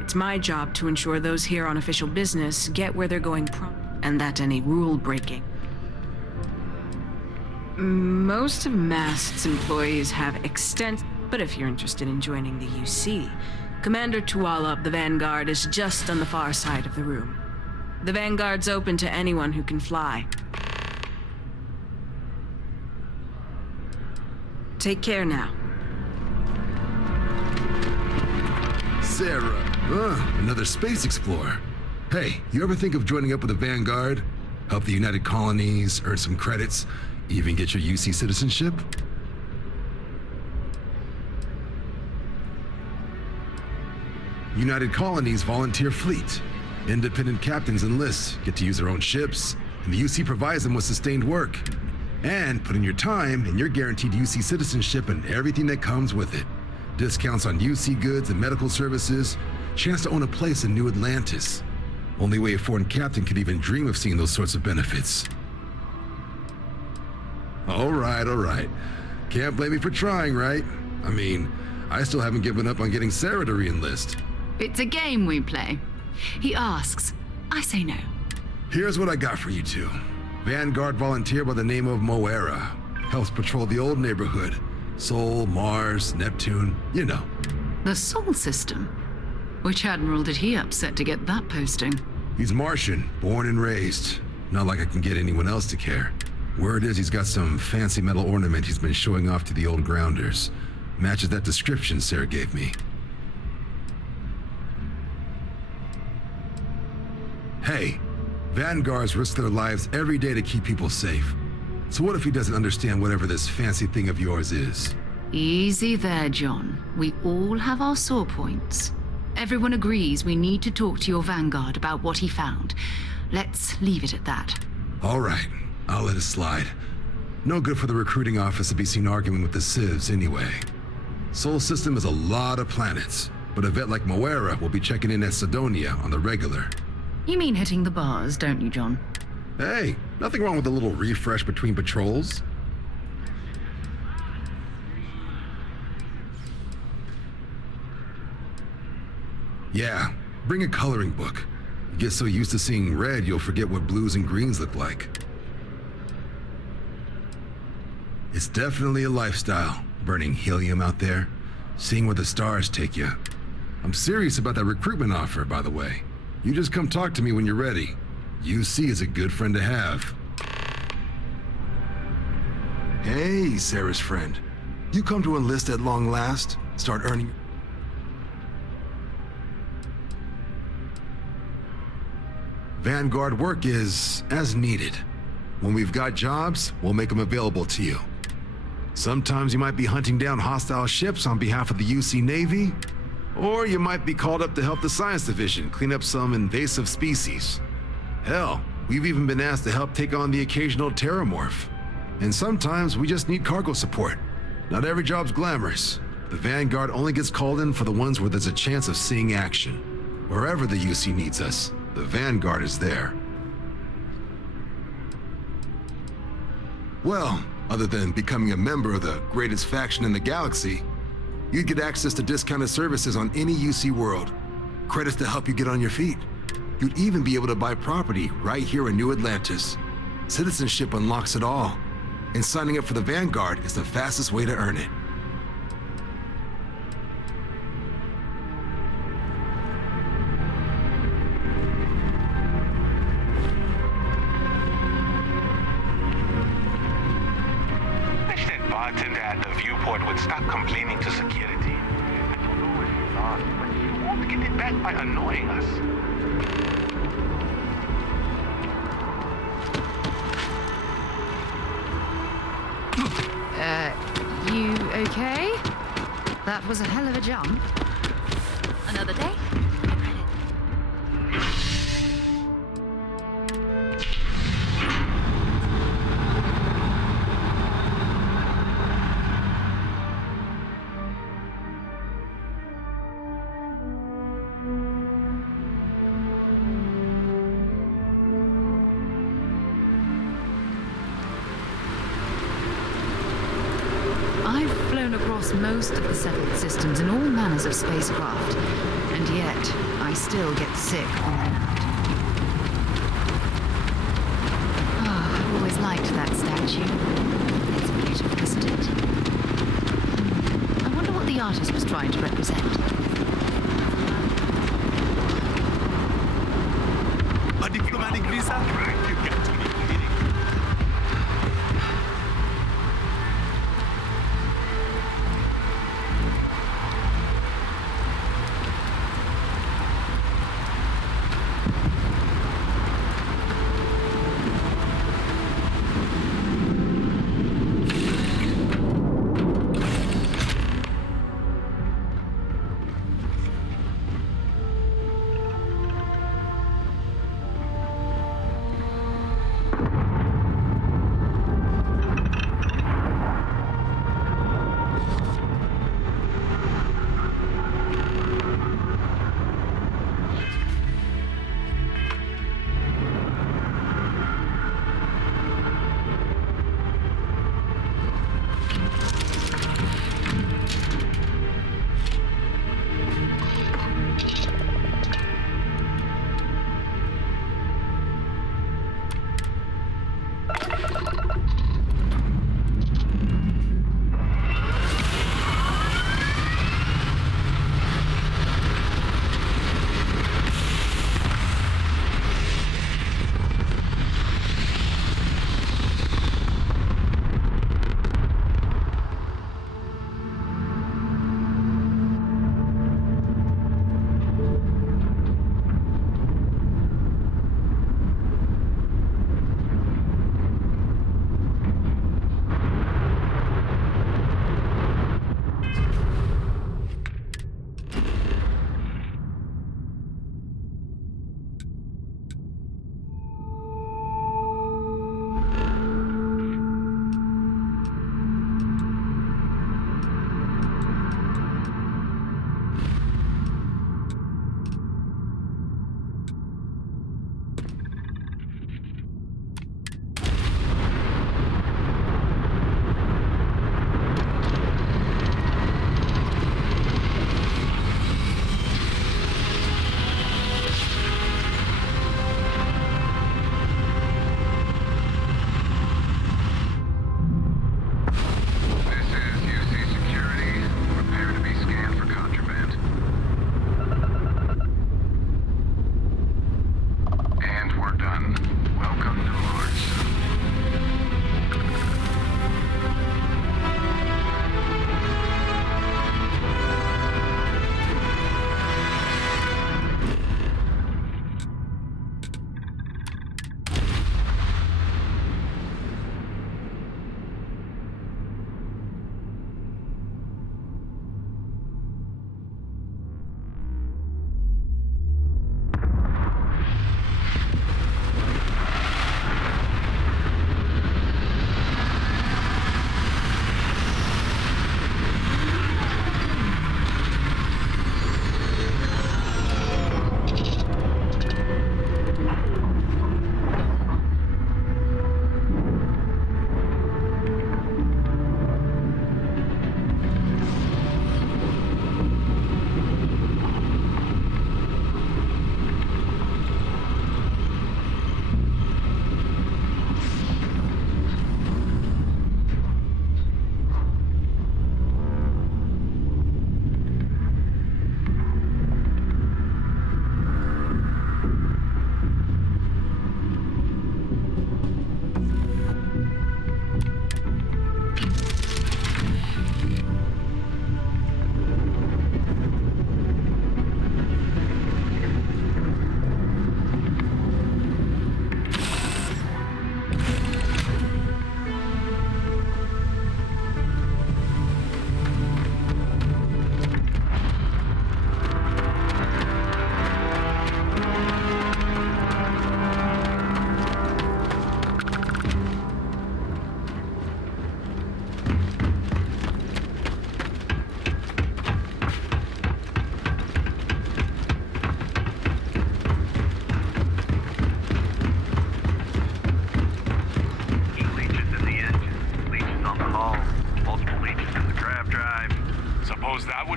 It's my job to ensure those here on official business get where they're going and that any rule breaking. Most of MAST's employees have but if you're interested in joining the UC, Commander Tuala of the Vanguard is just on the far side of the room. The Vanguard's open to anyone who can fly. Take care now. Sarah, another space explorer. Hey, you ever think of joining up with the Vanguard? Help the United Colonies, earn some credits, even get your UC citizenship? United Colonies Volunteer Fleet. Independent captains enlist, get to use their own ships, and the UC provides them with sustained work. And put in your time, and you're guaranteed UC citizenship and everything that comes with it. Discounts on UC goods and medical services, chance to own a place in New Atlantis. Only way a foreign captain could even dream of seeing those sorts of benefits. All right. Can't blame me for trying, right? I mean, I still haven't given up on getting Sarah to re-enlist. It's a game we play. He asks, I say no. Here's what I got for you two. Vanguard volunteer by the name of Moera. Helps patrol the old neighborhood. Sol, Mars, Neptune, you know. The Sol system? Which admiral did he upset to get that posting? He's Martian, born and raised. Not like I can get anyone else to care. Word is he's got some fancy metal ornament he's been showing off to the old grounders. Matches that description Sarah gave me. Hey, Vanguards risk their lives every day to keep people safe. So what if he doesn't understand whatever this fancy thing of yours is? Easy there, John. We all have our sore points. Everyone agrees we need to talk to your Vanguard about what he found. Let's leave it at that. All right, I'll let it slide. No good for the recruiting office to be seen arguing with the civs anyway. Sol system is a lot of planets, but a vet like Moera will be checking in at Sidonia on the regular. You mean hitting the bars, don't you, John? Hey, nothing wrong with a little refresh between patrols. Yeah, bring a coloring book. You get so used to seeing red, you'll forget what blues and greens look like. It's definitely a lifestyle, burning helium out there, seeing where the stars take you. I'm serious about that recruitment offer, by the way. You just come talk to me when you're ready. UC is a good friend to have. Hey, Sarah's friend. You come to enlist at long last? Start earning... Vanguard work is as needed. When we've got jobs, we'll make them available to you. Sometimes you might be hunting down hostile ships on behalf of the UC Navy, or you might be called up to help the Science Division clean up some invasive species. Hell, we've even been asked to help take on the occasional terramorph. And sometimes we just need cargo support. Not every job's glamorous. The Vanguard only gets called in for the ones where there's a chance of seeing action. Wherever the UC needs us, the Vanguard is there. Well, other than becoming a member of the greatest faction in the galaxy, you'd get access to discounted services on any UC world. Credits to help you get on your feet. You'd even be able to buy property right here in New Atlantis. Citizenship unlocks it all, and signing up for the Vanguard is the fastest way to earn it. Wish that bartender at the viewport would stop complaining to security. I don't know what he's on, but he won't get it back by annoying us. You okay? That was a hell of a jump. Another day? I've flown across most of the settled systems in all manners of spacecraft, and yet I still get sick when I'm out. Oh, I've always liked that statue. It's beautiful, isn't it? I wonder what the artist was trying to represent. A diplomatic visa? You got to be kidding.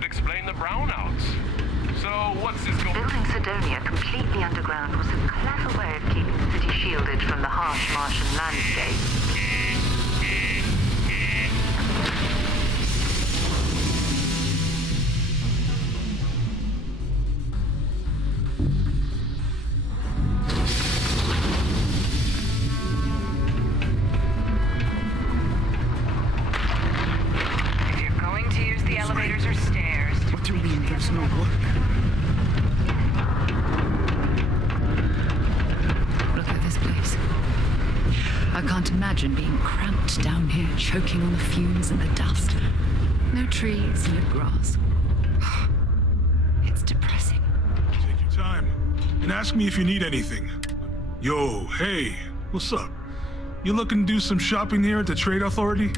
would explain the brownouts. So, what's this going? Building Sidonia completely underground was a clever way of keeping the city shielded from the harsh Martian landscape. If you're going to use the elevators or stairs... What do you mean there's no work? Look at this place. I can't imagine being cramped down here, choking on the fumes and the dust. No trees, no grass. It's depressing. Take your time and ask me if you need anything. Yo, hey, what's up? You looking to do some shopping here at the Trade Authority?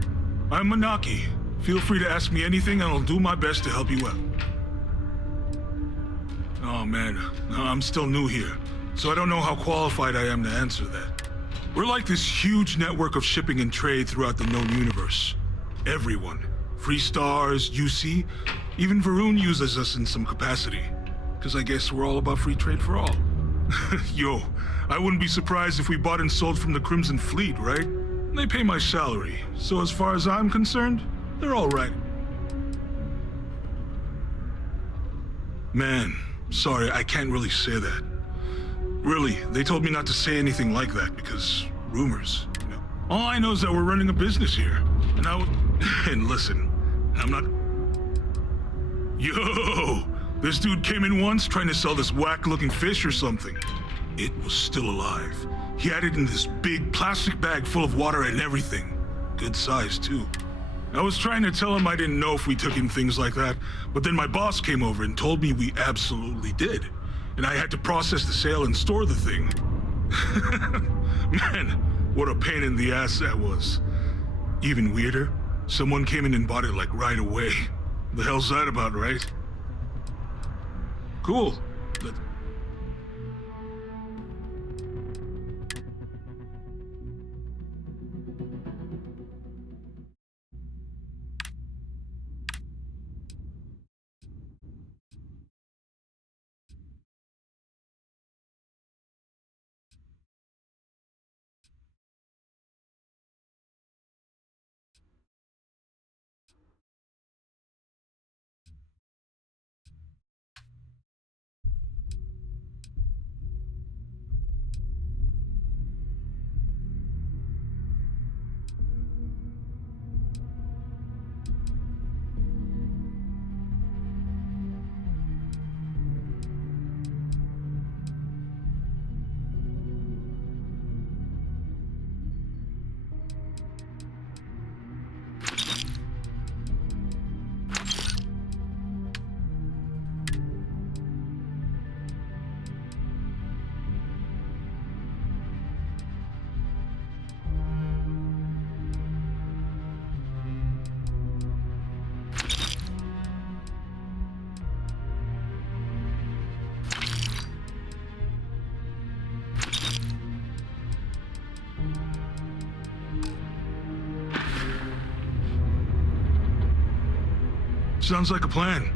I'm Manaki. Feel free to ask me anything and I'll do my best to help you out. Oh man, I'm still new here, so I don't know how qualified I am to answer that. We're like this huge network of shipping and trade throughout the known universe. Everyone. Free Stars, UC, even Varun uses us in some capacity. Because I guess we're all about free trade for all. Yo, I wouldn't be surprised if we bought and sold from the Crimson Fleet, right? They pay my salary, so as far as I'm concerned, they're all right. Man, sorry, I can't really say that. Really, they told me not to say anything like that because rumors, you know. All I know is that we're running a business here, and and listen, I'm not... Yo! This dude came in once trying to sell this whack-looking fish or something. It was still alive. He had it in this big plastic bag full of water and everything. Good size, too. I was trying to tell him I didn't know if we took in things like that, but then my boss came over and told me we absolutely did. And I had to process the sale and store the thing. Man, what a pain in the ass that was. Even weirder, someone came in and bought it like right away. The hell's that about, right? Cool. Sounds like a plan.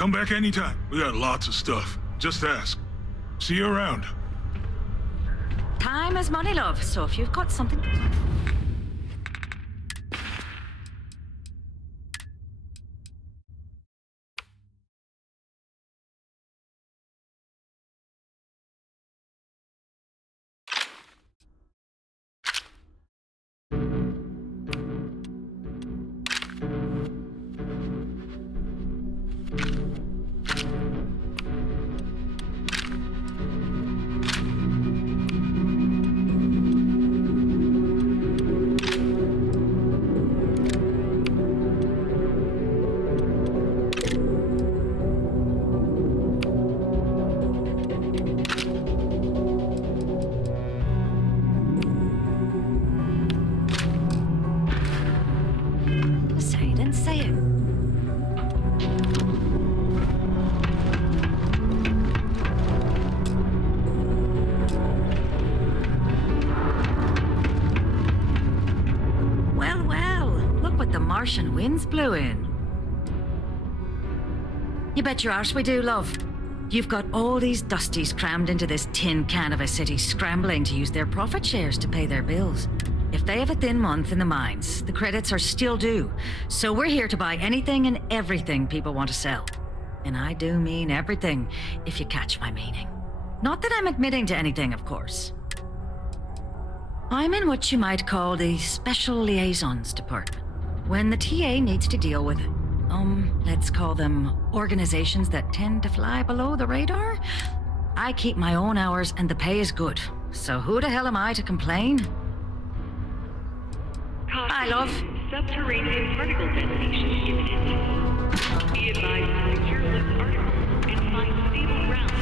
Come back anytime. We got lots of stuff. Just ask. See you around. Time is money, love, so if you've got something... Say it. Well, well, look what the Martian winds blew in. You bet your arse we do, love. You've got all these dusties crammed into this tin can of a city, scrambling to use their profit shares to pay their bills. If they have a thin month in the mines, the credits are still due. So we're here to buy anything and everything people want to sell. And I do mean everything, if you catch my meaning. Not that I'm admitting to anything, of course. I'm in what you might call the Special Liaisons Department. When the TA needs to deal with, let's call them organizations that tend to fly below the radar, I keep my own hours and the pay is good. So who the hell am I to complain? Hi, love. Subterranean particle detonation imminent. Be advised to secure lift particles and find stable ground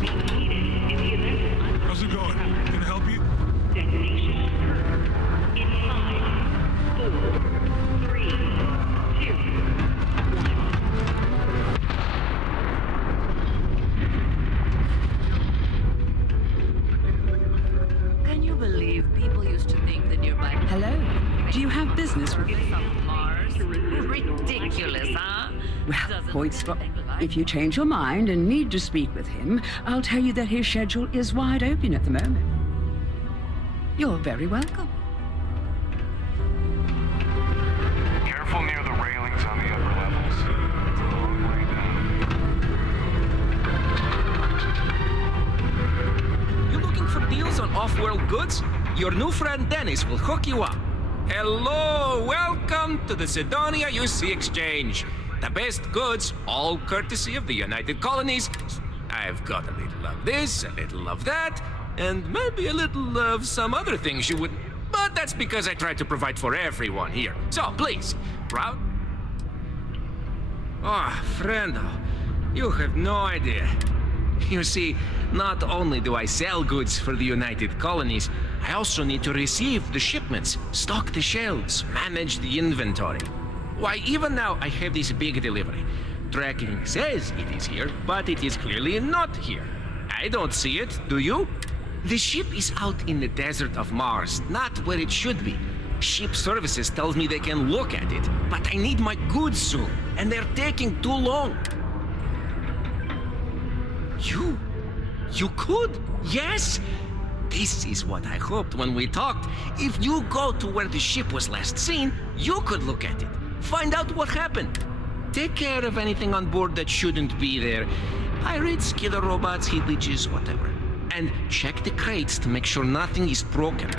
being needed in the event. How's it going? Can I help you? Detonation occurs in 5, 4, 3, 2, 1. Can you believe people used to think that you're back? Hello. Do you have business with Mars? Ridiculous, huh? Well, points for... If you change your mind and need to speak with him, I'll tell you that his schedule is wide open at the moment. You're very welcome. Careful near the railings on the upper levels. It's a long way down. You looking for deals on off-world goods? Your new friend Dennis will hook you up. Hello, welcome to the Sidonia UC Exchange. The best goods, all courtesy of the United Colonies. I've got a little of this, a little of that, and maybe a little of some other things you would... But that's because I try to provide for everyone here. So, please, proud... Oh, friendo, you have no idea. You see, not only do I sell goods for the United Colonies, I also need to receive the shipments, stock the shelves, manage the inventory. Why, even now I have this big delivery. Tracking says it is here, but it is clearly not here. I don't see it, do you? The ship is out in the desert of Mars, not where it should be. Ship services tells me they can look at it, but I need my goods soon, and they're taking too long. You could? Yes? This is what I hoped when we talked. If you go to where the ship was last seen, you could look at it. Find out what happened. Take care of anything on board that shouldn't be there. Pirates, killer robots, heat leeches, whatever. And check the crates to make sure nothing is broken.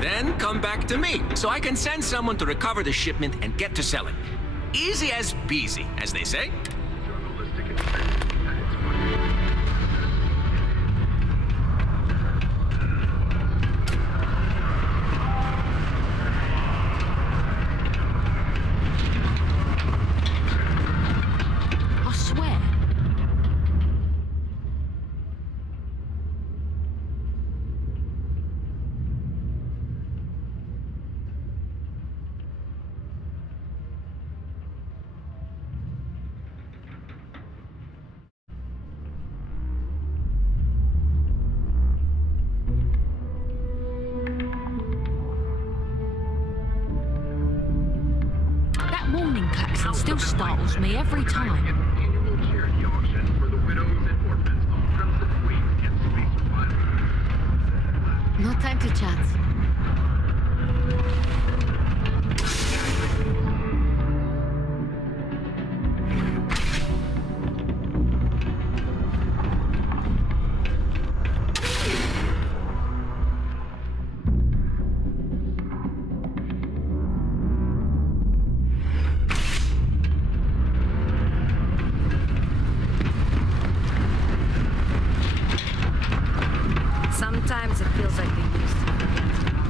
Then come back to me, so I can send someone to recover the shipment and get to selling. Easy as peasy, as they say. Still startles me every time. charity auction for the widows and orphans of Crimson Fleet and Space Pilots. No time to chat. Sometimes it feels like they used to be against it all.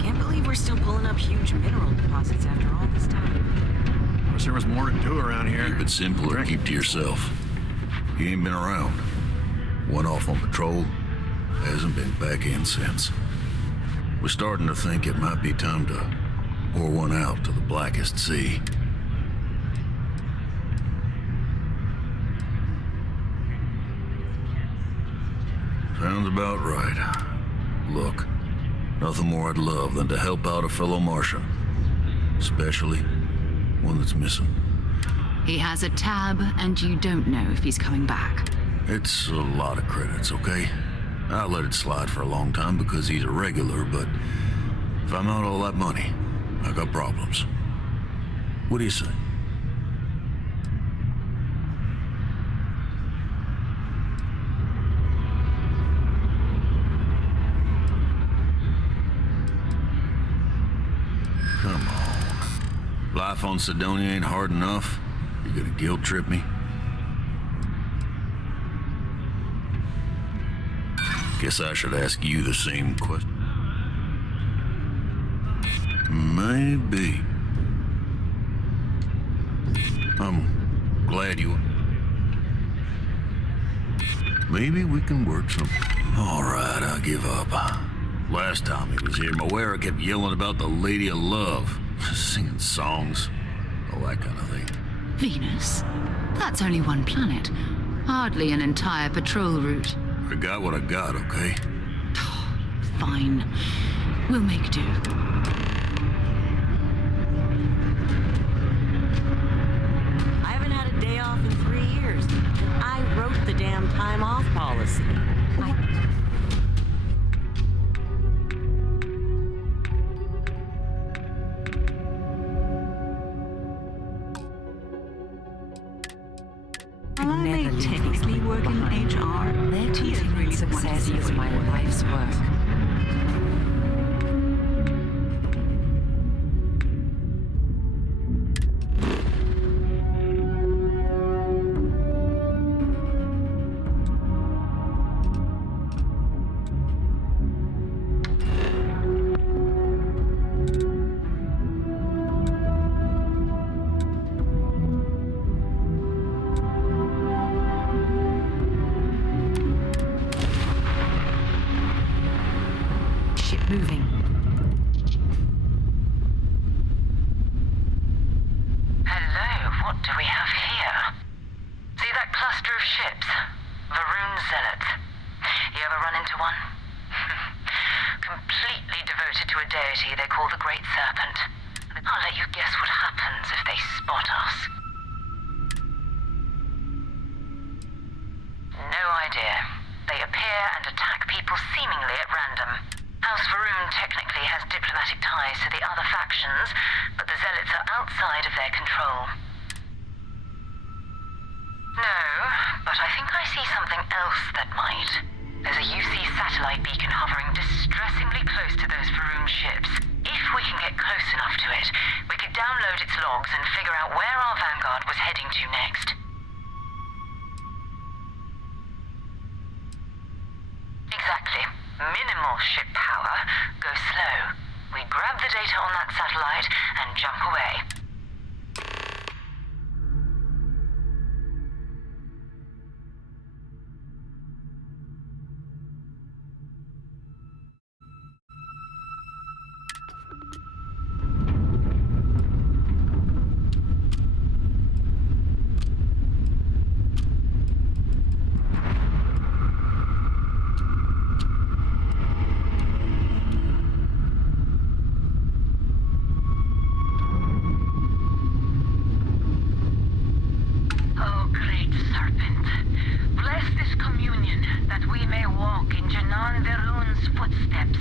Can't believe we're still pulling up huge mineral deposits after all this time. Wish there was more to do around here. Keep it simple or keep to yourself. You ain't been around. One off on patrol, hasn't been back in since. We're starting to think it might be time to pour one out to the blackest sea. Sounds about right. Look, nothing more I'd love than to help out a fellow Martian. Especially one that's missing. He has a tab, and you don't know if he's coming back. It's a lot of credits, okay? I let it slide for a long time because he's a regular, but if I'm out all that money, I got problems. What do you say? Come on. Life on Sidonia ain't hard enough. You gonna guilt trip me? Guess I should ask you the same question. Maybe. I'm glad you... Maybe we can work something. All right, I'll give up. Last time he was here, Moera kept yelling about the Lady of Love, singing songs, all that kind of thing. Venus? That's only one planet. Hardly an entire patrol route. I got what I got, okay? Fine. We'll make do. I haven't had a day off in 3 years. I wrote the damn time off policy. While I may technically work in HR, Their continued success is my life's work. Moving. Hello, what do we have here? See that cluster of ships? Varun Zealots. You ever run into one? Completely devoted to a deity they call the Great Serpent. I'll let you guess what happens if they spot us. No idea. They appear and attack people seemingly at random. House Varun technically has diplomatic ties to the other factions, but the Zealots are outside of their control. No, but I think I see something else that might. There's a UC satellite beacon hovering distressingly close to those Varun ships. If we can get close enough to it, we could download its logs and figure out where our vanguard was heading to next. Exactly. Minimal ship power. Go slow. We grab the data on that satellite and jump away. depths.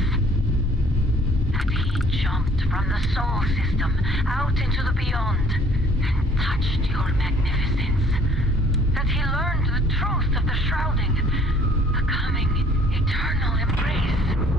That he jumped from the soul system out into the beyond and touched your magnificence. That he learned the truth of the shrouding, the coming eternal embrace.